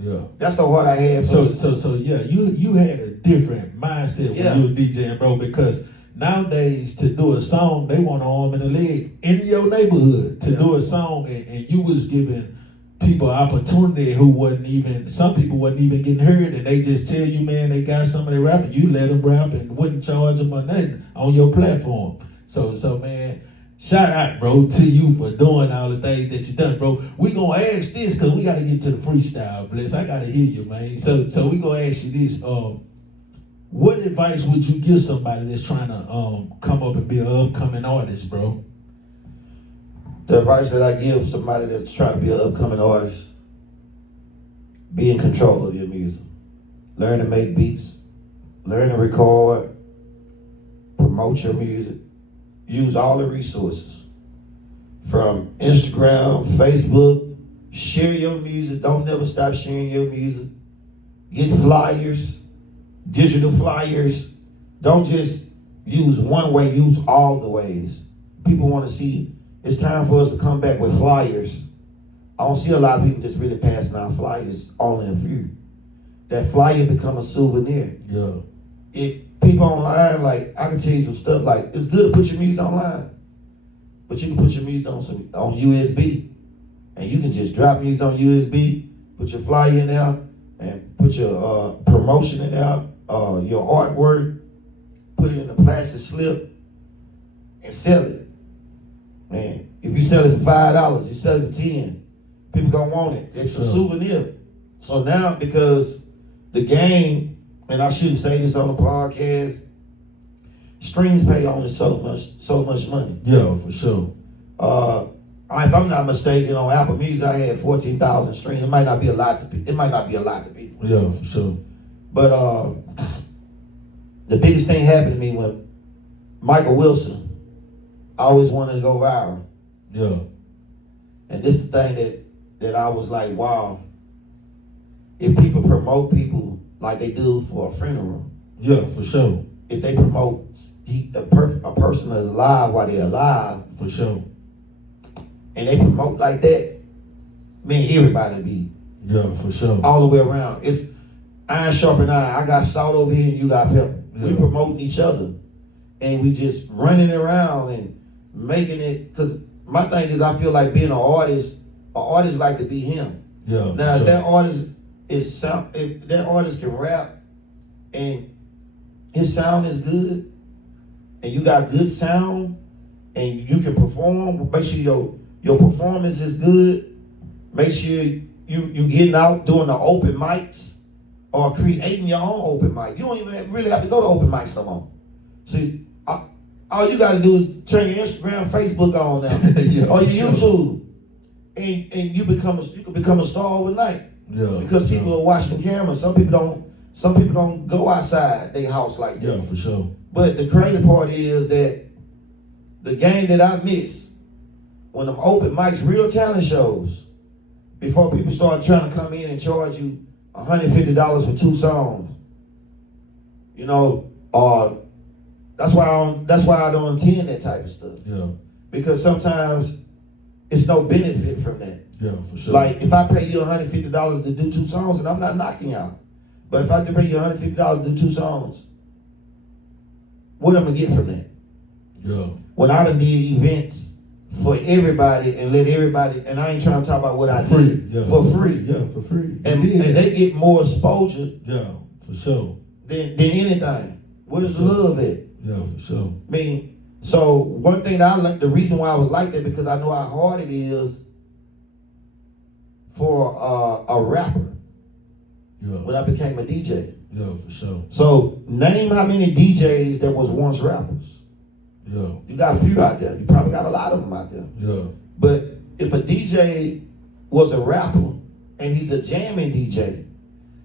you. Yeah. That's the heart I have. So yeah, you had a different mindset when you were DJing, bro, because nowadays to do a song, they want an arm and a leg in your neighborhood to do a song, and you was giving people opportunity some people wasn't even getting heard, and they just tell you, man, they got somebody rapping, you let them rap and wouldn't charge them or nothing on your platform. So man, shout out, bro, to you for doing all the things that you done, bro. We gonna ask this because we gotta get to the freestyle, Bless. I gotta hear you, man. So we gonna ask you this. What advice would you give somebody that's trying to come up and be an upcoming artist, bro? The advice that I give somebody that's trying to be an upcoming artist: be in control of your music. Learn to make beats. Learn to record. Promote your music. Use all the resources. from Instagram, Facebook. Share your music. Don't never stop sharing your music. Get flyers, digital flyers. Don't just use one way, use all the ways. People want to see. It's time for us to come back with flyers. I don't see a lot of people just really passing out flyers, only a few. That flyer become a souvenir. Yeah. If people online, like, I can tell you some stuff, like, it's good to put your music online, but you can put your music on USB, and you can just drop music on USB, put your flyer in there, and put your promotion in there, your artwork, put it in a plastic slip, and sell it. Man, if you sell it for $5, you sell it for $10, people gonna want it. It's a souvenir. So now, because the game, and I shouldn't say this on the podcast, streams pay only so much money. Yeah, for sure. If I'm not mistaken, on Apple Music, I had 14,000 streams. It might not be a lot to people. Yeah, for sure. But the biggest thing happened to me when Michael Wilson, I always wanted to go viral. Yeah. And this is the thing that I was like, wow. If people promote people like they do for a funeral. Yeah, for sure. If they promote a person that's alive while they're alive. For sure. And they promote like that, man, everybody be. Yeah, for sure. All the way around. It's iron sharpen iron. I got salt over here and you got pepper. Yeah. We promoting each other. And we just running around and making it, because my thing is I feel like being an artist like to be him. Yeah. Now sure. if that artist can rap and his sound is good and you got good sound and you can perform, make sure your performance is good, make sure you getting out doing the open mics or creating your own open mic. You don't even really have to go to open mics no more. See, all you got to do is turn your Instagram, Facebook on now, yeah, or your YouTube, and you can become a star overnight. Yeah, because people are watching cameras. Some people don't go outside their house like that. Yeah, for sure. But the crazy part is that the game that I miss when them open mics, real talent shows, before people start trying to come in and charge you $150 for 2 songs. You know, that's why I don't attend that type of stuff. Yeah. Because sometimes it's no benefit from that. Yeah, for sure. Like if I pay you $150 to do 2 songs, and I'm not knocking y'all, but if I can pay you $150 to do 2 songs, what am I gonna get from that? Yeah. When I done did events for everybody and let everybody, and I ain't trying to talk about what I did for free. Yeah, for free. And they get more exposure. Yeah, for sure. Than anything. Where's the love at? Yeah, for sure. I mean, so one thing that I learned, the reason why I was like that, because I know how hard it is for a rapper. Yeah. When I became a DJ. Yeah, for sure. So name how many DJs that was once rappers. Yeah. You got a few out there. You probably got a lot of them out there. Yeah. But if a DJ was a rapper and he's a jamming DJ,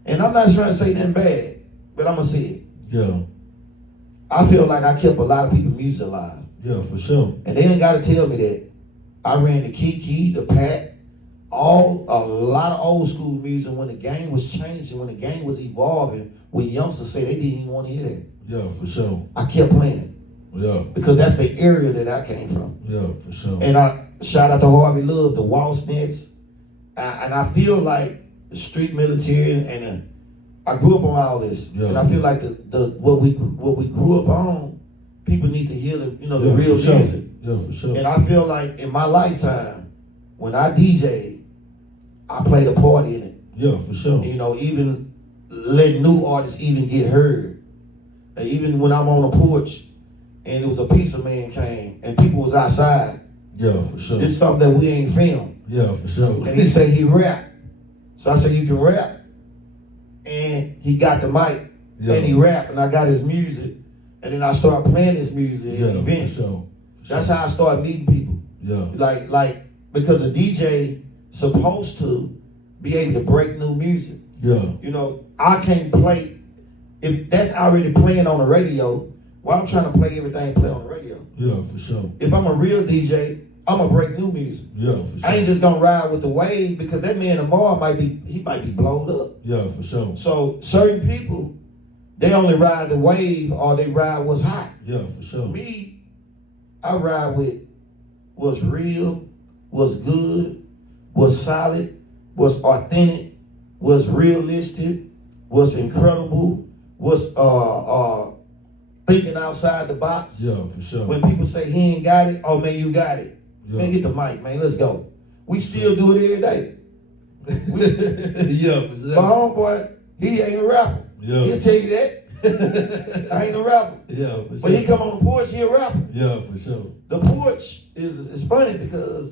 and I'm not trying to say nothing bad, but I'm gonna say it. Yeah. I feel like I kept a lot of people's music alive. Yeah, for sure. And they ain't gotta tell me that. I ran the Kiki, the Pat, a lot of old school music when the game was changing, when the game was evolving, when youngsters say they didn't even want to hear that. Yeah, for sure. I kept playing it. Yeah. Because that's the area that I came from. Yeah, for sure. And I shout out to Harvey Love, the Waltz Nets. And I feel like the street military and I grew up on all this. Yeah. And I feel like what we grew up on, people need to hear the real sure. music. Yeah, for sure. And I feel like in my lifetime, when I DJ'd, I played a part in it. Yeah, for sure. Even let new artists even get heard. And even when I'm on a porch and it was a pizza man came and people was outside. Yeah, for sure. It's something that we ain't filmed. Yeah, for sure. And he said he rap. So I said, you can rap? And he got the mic and he rap and I got his music. And then I started playing his music at events. For sure. That's how I started meeting people. Yeah. Like because a DJ supposed to be able to break new music. Yeah. I can't play, if that's already playing on the radio, well, I'm trying to play everything play on the radio. Yeah, for sure. If I'm a real DJ, I'm gonna break new music. Yeah, for sure. I ain't just gonna ride with the wave because that man tomorrow might be blown up. Yeah, for sure. So certain people, they only ride the wave or they ride what's hot. Yeah, for sure. Me, I ride with what's real, what's good, what's solid, what's authentic, what's realistic, what's incredible, what's thinking outside the box. Yeah, for sure. When people say he ain't got it, oh man, you got it. Yeah. Man, get the mic, man. Let's go. We still do it every day. Yeah, for My sure. homeboy, he ain't a rapper. Yeah. He'll tell you that. I ain't a rapper. Yeah, for sure. But he come on the porch, he a rapper. Yeah, for sure. The porch is funny because,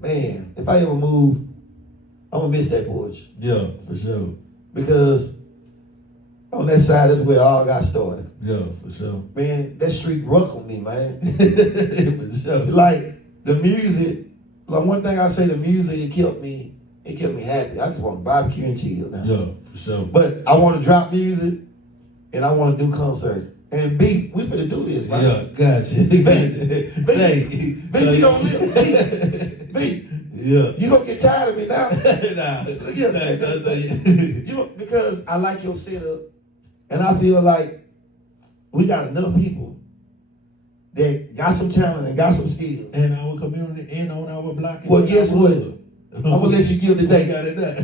man, if I ever move, I'm gonna miss that porch. Yeah, for sure. Because on that side is where all got started. Yeah, for sure. Man, that street ruckled me, man. For sure. Like the music, like one thing I say, the music, it kept me happy. I just want to barbecue and chill now. Yeah, for sure. But I want to drop music and I want to do concerts. And B, we finna do this, man. Yeah, gotcha. Say, we gonna live. B, yeah. you gonna get tired of me now. Nah. Because I like your setup, and I feel like we got enough people that got some talent and got some skills. In our community and on our block. Well, guess what? I'm gonna let you give the We day. got enough.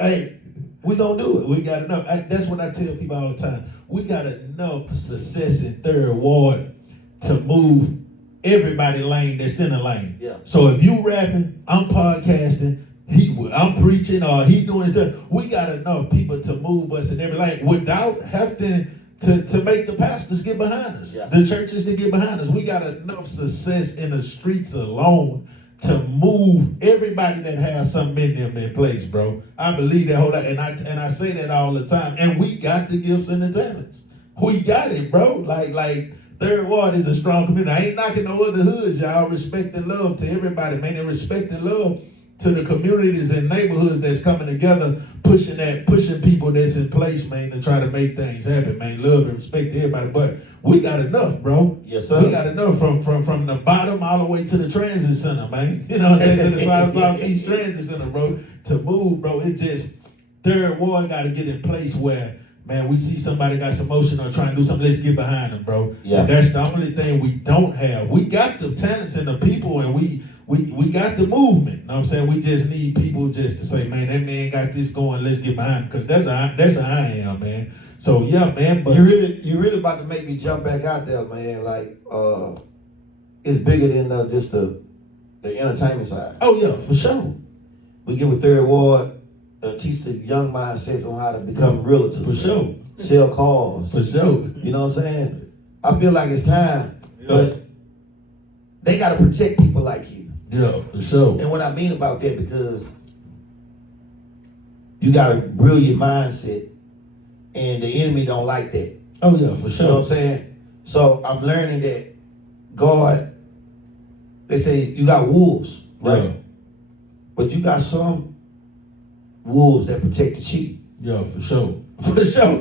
Hey, we gonna do it. We got enough. That's what I tell people all the time. We got enough success in Third Ward to move everybody lane that's in the lane. Yeah. So if you rapping, I'm podcasting, I'm preaching, or he doing stuff, we got enough people to move us in every lane without having to make the pastors get behind us, Yeah. the churches to get behind us. We got enough success in the streets alone to move everybody that has something in them in place, bro. I believe that whole lot, and I say that all the time. And we got the gifts and the talents. We got it, bro. Like Third Ward is a strong community. I ain't knocking no other hoods, y'all. Respect and love to everybody, man. And respect and love to the communities and neighborhoods that's coming together, pushing people that's in place, man, to try to make things happen, man. Love and respect to everybody. But we got enough, bro. Yes, sir. We got enough from the bottom all the way to the transit center, man. You know what I'm saying? To the Southeast Transit Center, bro. To move, bro. It just, Third Ward got to get in place where, man, we see somebody got some motion or trying to do something, let's get behind them, bro. Yeah. And that's the only thing we don't have. We got the talents and the people, and we got the movement. You know what I'm saying? We just need people just to say, man, that man got this going, let's get behind him. Because that's how I am, man. So, yeah, man. But you really about to make me jump back out there, man. Like, it's bigger than just the entertainment side. Oh, yeah, for sure. We get with Third Ward, teach the young mindsets on how to become realtors. For sure. Sell cars. For sure. You know what I'm saying? I feel like it's time. Yeah. But they got to protect people like you. Yeah, for sure. And what I mean about that, because you got a brilliant mindset, and the enemy don't like that. Oh, yeah, for sure. You know what I'm saying? So I'm learning that God, they say you got wolves, right? Yeah. But you got some wolves that protect the sheep. Yeah, for sure. For sure.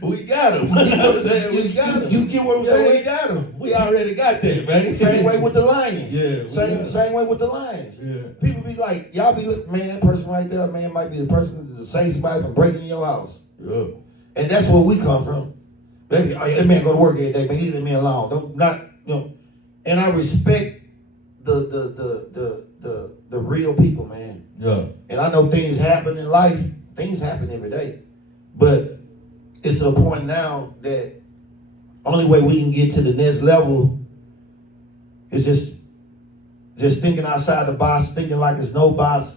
We got him. You know what I'm saying? We got him. You get what I'm saying? We got him. We already got that, man. Same way with the lions. Yeah, we got it. Same way with the lions. Yeah. People be like, y'all be looking, man, that person right there, man, might be the person to save somebody from breaking in your house. Yeah. And that's where we come from. Baby, that man go to work every day, man, leave that man alone. Don't not, you know. And I respect the real people, man. Yeah. And I know things happen in life. Things happen every day. But it's to the point now that only way we can get to the next level is just thinking outside the box, thinking like it's no box,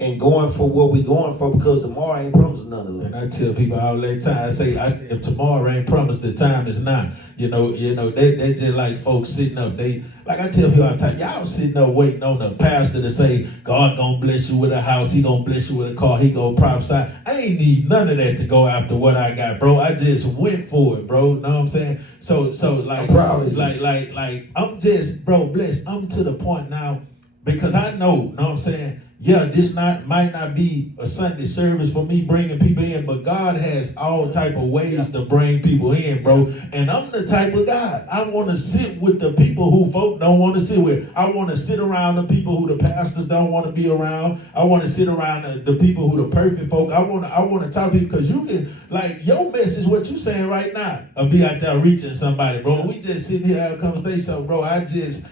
and going for what we going for, because tomorrow ain't promised none of And it. I tell people all the time, I say if tomorrow ain't promised, the time is now. You know, they just like folks sitting up. Like I tell people all the time, y'all sitting up waiting on the pastor to say, God gonna bless you with a house, he gonna bless you with a car, he gonna prophesy. I ain't need none of that to go after what I got, bro. I just went for it, bro. Know what I'm saying? So like, I'm proud of you. like I'm just, bro, blessed. I'm to the point now, because I know what I'm saying, yeah, this might not be a Sunday service for me bringing people in, but God has all type of ways to bring people in, bro. And I'm the type of guy. I want to sit with the people who folk don't want to sit with. I want to sit around the people who the pastors don't want to be around. I want to sit around the people who the perfect folk. I want to talk to people because you can, like, your message, what you saying right now, I'll be out there reaching somebody, bro. We just sitting here having a conversation, so, bro, I just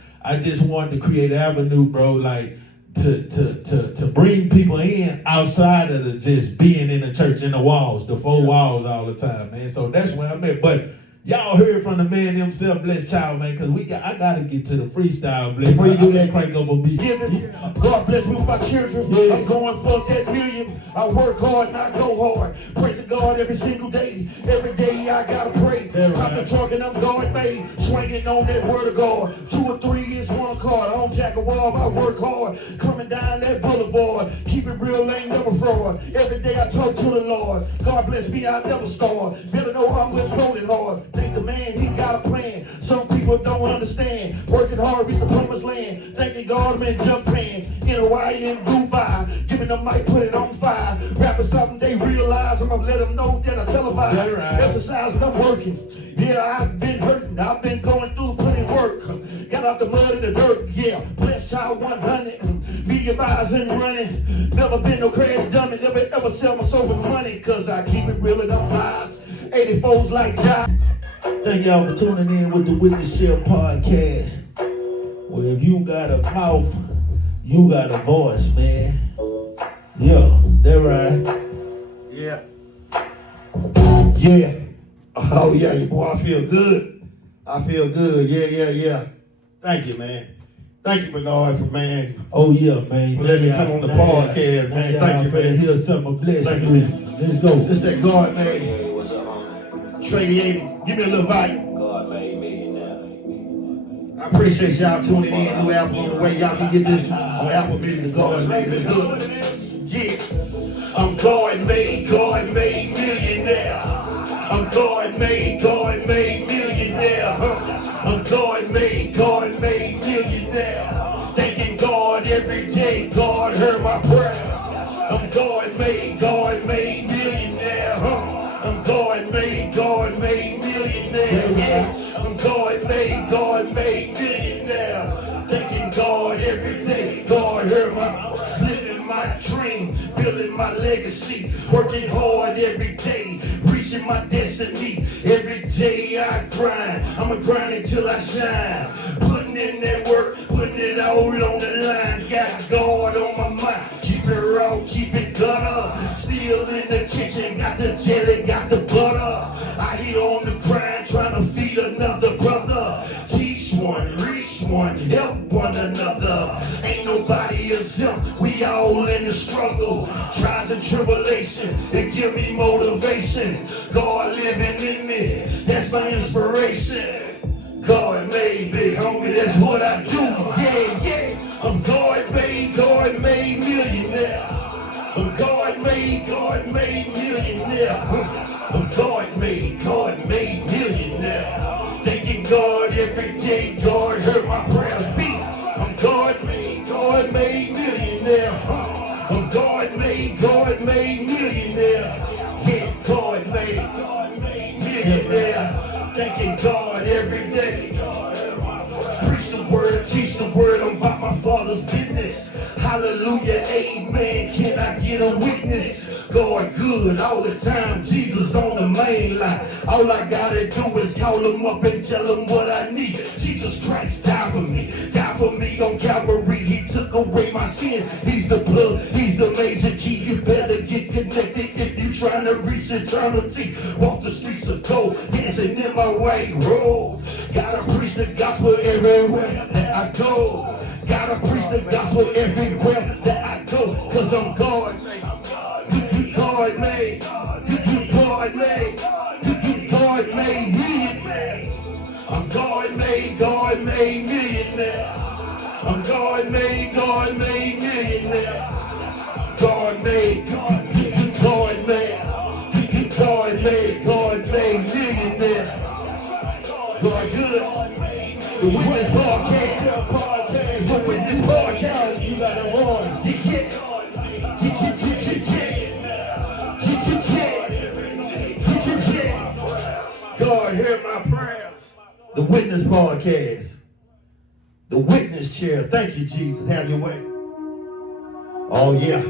wanted to create an avenue, bro, like, to bring people in outside of the just being in the church, in the walls, the four walls all the time, man. So that's where I'm at. But y'all heard from the man himself, Blessed Child, man, because I gotta get to the freestyle, Bless. Before you do that, crank up a beat. God bless me with my children. Yeah. I'm going for that million. I work hard, not go hard. Praising God every single day. Every day I gotta pray. I've been talking, I'm God made. Swinging on that word of God. 2 or 3 is one card. I don't jack a wall, I work hard. Coming down that boulevard. Keep it real, ain't never fraud. Every day I talk to the Lord. God bless me, I never starve. Better know I'm just rolling hard. Think the man, he got a plan. Some people don't understand. Working hard, reach the promised land. Thanking God, I'm in Japan. In Hawaii and Dubai. Giving the mic, put it on fire. Rapping something they realize. I'm gonna let them know that I televise. Right. Exercise and I'm working. Yeah, I've been hurting. I've been going through putting work. Got out the mud and the dirt. Yeah, Blessed Child 100. Media buys and running. Never been no crash dummy. Never ever sell my soul for money. Cause I keep it real and I'm live. 84's like John. Thank y'all for tuning in with the Witness Share podcast. Well, if you got a mouth, you got a voice, man. Yeah, that right. Yeah. Yeah. Oh, yeah, your boy, I feel good. I feel good. Yeah. Thank you, man. Thank you, Bernard, for, man. Oh, yeah, man. For letting me come on the podcast, man. Thank you, man. Here's something blessed. Thank you. Let's go. This that God, man. Trady 80. Give me a little volume. God made me now. I appreciate y'all tuning in. New album on the way. Y'all can get this on Apple Music. God made me good. Yeah. I'm God made millionaire. I'm God made millionaire. I'm God made millionaire. Thanking God every day. God heard my prayers. I'm God made millionaire. I'm God made millionaire. Yeah. I'm God made millionaire. Thanking God every day. God heard my living my dream, building my legacy, working hard every day, reaching my destiny. Every day I grind, I'ma grind until I shine. Putting in that work, putting it all on the line. Got God on my mind, keep it raw, keep it gutter. Still in the kitchen, got the jelly, got the butter. I here on the grind, trying to feed another brother. Teach one, reach one, help one another. Ain't nobody exempt, we all in the struggle. Trials and tribulations, they give me motivation. God living in me, that's my inspiration. God made me, homie, that's what I do. Yeah. I'm God made millionaire. I'm God made millionaire. I'm God made millionaire. Thanking God every day, God heard my prayers beat. I'm God made millionaire. I'm God made millionaire. Yeah, God made millionaire. Thanking God every day. Preach the word, teach the word, I'm about my Father's business. Hallelujah, amen. Can I get a witness? God good all the time, Jesus on the main line. All I gotta do is call him up and tell him what I need. Jesus Christ died for me on Calvary. He took away my sins. He's the plug, he's the major key. You better get connected if you trying to reach eternity. Walk the streets of gold, dancing in my white robe. Gotta preach the gospel everywhere that I go. Gotta preach the gospel everywhere that I go. Cause I'm God made. God made. God made. God made millionaire. I'm God made millionaire. I'm God made millionaire. God made millionaire. God good. The Witness Podcast. The Witness Podcast. You got a voice. Lord, hear my prayers. The Witness Podcast. The Witness Chair. Thank you, Jesus. Have your way. Oh, yeah.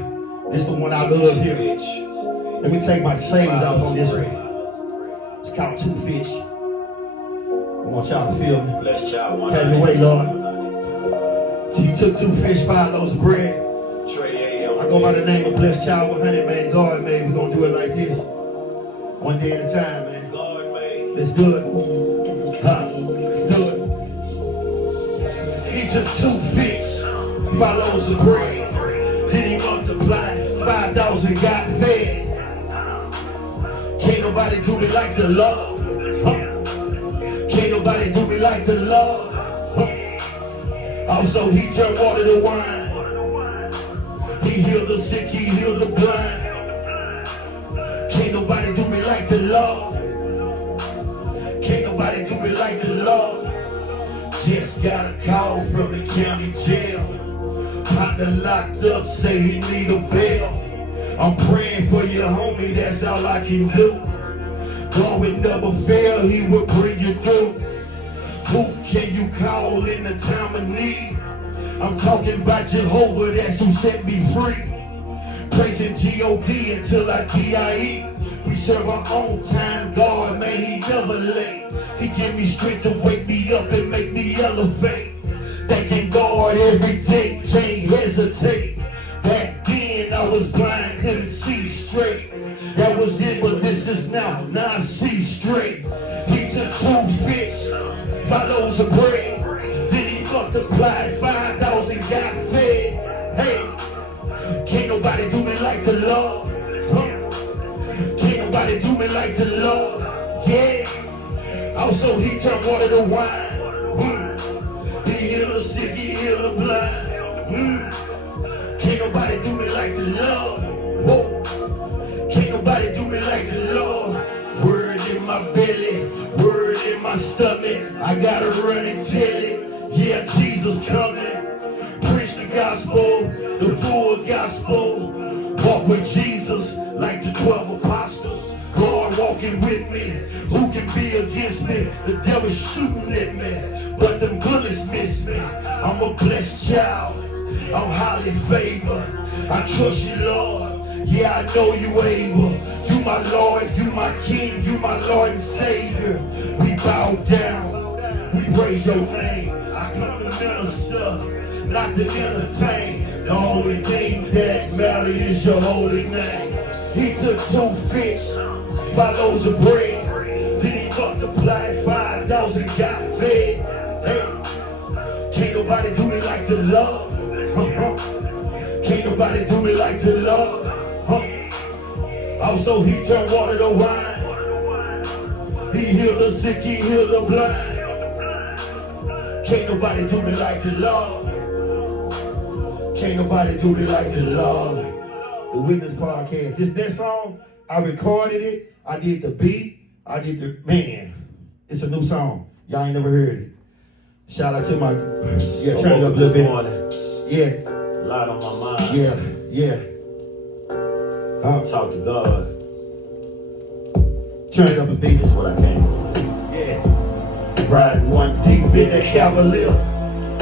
This is the one I love here. Let me take my shades off on this one. It's called Two Fish. I want y'all to feel me. Bless y'all. Have your way, Lord. So you took 2 fish, 5 loaves of bread. I go by the name of Blessed Child 100, man. God, man, we're going to do it like this. One day at a time, man. Let's do it. Let's do it. He took 2 fish, 5 loaves of bread. Then he multiplied 5,000 got fed. Can't nobody do me like the Lord. Can't nobody do me like the Lord. Also, he turned water to wine. He healed the sick, he healed the blind. Can't nobody do me like the Lord. Can't nobody do me like the Lord. Just got a call from the county jail. Partner locked up, say he need a bail. I'm praying for you, homie, that's all I can do. God would never fail, he will bring you through. Who can you call in the time of need? I'm talking about Jehovah, that's who set me free. Praising G-O-D until I D-I-E. We serve our own time, God, man, he never late. He give me strength to wake me up and make me elevate. Thanking God every day, can't hesitate. Back then I was blind, couldn't see straight. That was then, but this is now I see straight. He took 2 fish, 5 loaves of bread. Then he multiplied 5,000 got fed. Hey, can't nobody do me like the Lord. Can't nobody do me like the Lord. Yeah. Also, he turned water to wine. He healed the sick, he healed the blind. Can't nobody do me like the Lord. Whoa. Can't nobody do me like the Lord. Word in my belly, word in my stomach. I gotta run and tell it. Yeah, Jesus coming. Preach the gospel, the full gospel. Walk with Jesus like the 12 apostles. God walking with me. Who can be against me? The devil's shooting at me, but them bullets miss me. I'm a blessed child. I'm highly favored. I trust you, Lord. Yeah, I know you able. You my Lord, you my King, you my Lord and Savior. We bow down, we praise your name. I come to minister, not to entertain. The only thing that matters is your holy name. He took 2 fish, 5 loaves of bread. Then he multiplied 5,000 got fed. Hey, can't nobody do me like the Lord. Can't nobody do me like the Lord. Also, he turned water to wine. He healed the sick, he healed the blind. Can't nobody do me like the Lord. Can't nobody do me like the Lord. The Witness Podcast. This song, I recorded it. I did the beat. I did the, man, it's a new song. Y'all ain't never heard it. Shout out to my, yeah, turn it up a little bit. Yeah. A lot on my mind. Yeah. Talk to God. Turn it up a bit. That's what I came for. Yeah. Riding one deep in that Cavalier.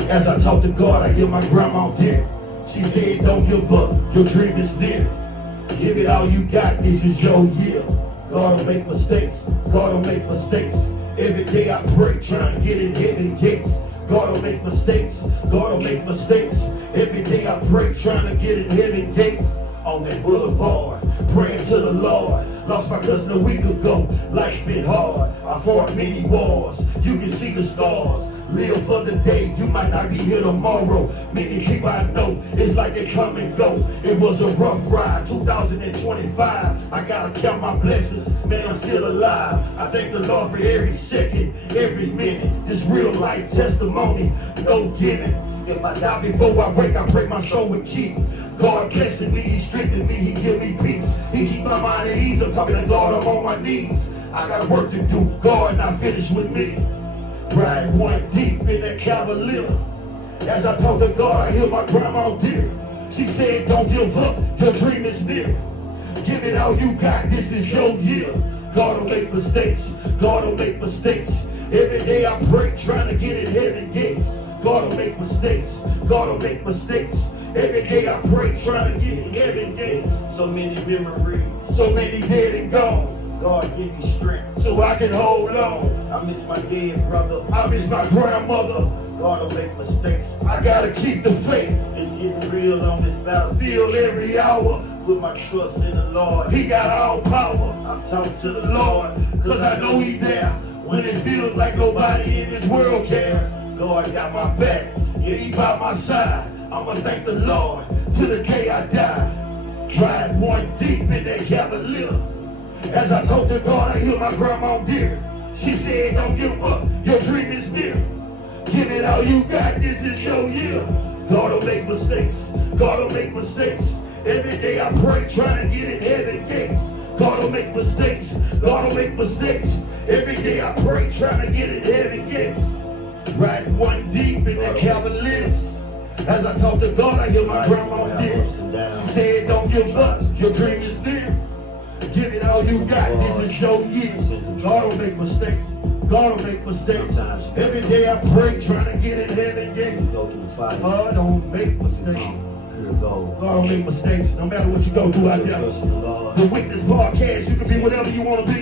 As I talk to God, I hear my grandma dear. She said, don't give up, your dream is near. Give it all you got, this is your year. God don't make mistakes, God don't make mistakes. Every day I pray, trying to get in heaven gates. God don't make mistakes, God don't make mistakes. Every day I pray, trying to get in heaven gates. On that boulevard, praying to the Lord. Lost my cousin a week ago, life been hard. I fought many wars, you can see the stars. Live for the day, you might not be here tomorrow. Many people I know, it's like they come and go. It was a rough ride, 2025. I gotta count my blessings, man, I'm still alive. I thank the Lord for every second, every minute. This real life testimony, no giving. If I die before I wake, I pray my soul would keep. God blessing me, he strengthened me, he give me peace. He keep my mind at ease, I'm talking to God, I'm on my knees. I got work to do, God not finished with me. Ride one deep in that Cavalier. As I talk to God, I hear my grandma dear. She said, don't give up, your dream is near. Give it all you got, this is your year. God don't make mistakes. God don't make mistakes. Every day I pray, trying to get in heaven gates. God don't make mistakes. God don't make mistakes. Every day I pray, trying to get in heaven gates. So many memories. So many dead and gone, God give me strength. so I can hold on. I miss my dead brother. I miss my grandmother. God don't make mistakes. I gotta keep the faith. It's getting real on this Feel battlefield. every hour. Put my trust in the Lord. He got all power. I'm talking To the Lord, cause I know He there. When it feels like nobody in this world cares, God got my back. Yeah, He by my side. I'ma thank the Lord till the day I die. Ride one deep in that Cavalier. As I told to God, I hear my grandma dear. She said, don't give up, your dream is near. Give it all you got, this is your year. God don't make mistakes, God don't make mistakes. Every day I pray, trying to get in heaven gates. God don't make mistakes, God don't make mistakes. Every day I pray, trying to get in heaven gates. Riding one deep in that Cavalier. As I talk to God, I hear my grandma dear. She said, don't give up, your dream is near. Give it all you got, this is your year. God don't make mistakes. God don't make mistakes. Every day I pray, trying to get in heaven gates. Go through the fire. God don't make mistakes. Pure gold. God don't make mistakes. No matter what you go through out Put your there. trust in the Lord. The Witness Podcast, you can be whatever you want to be.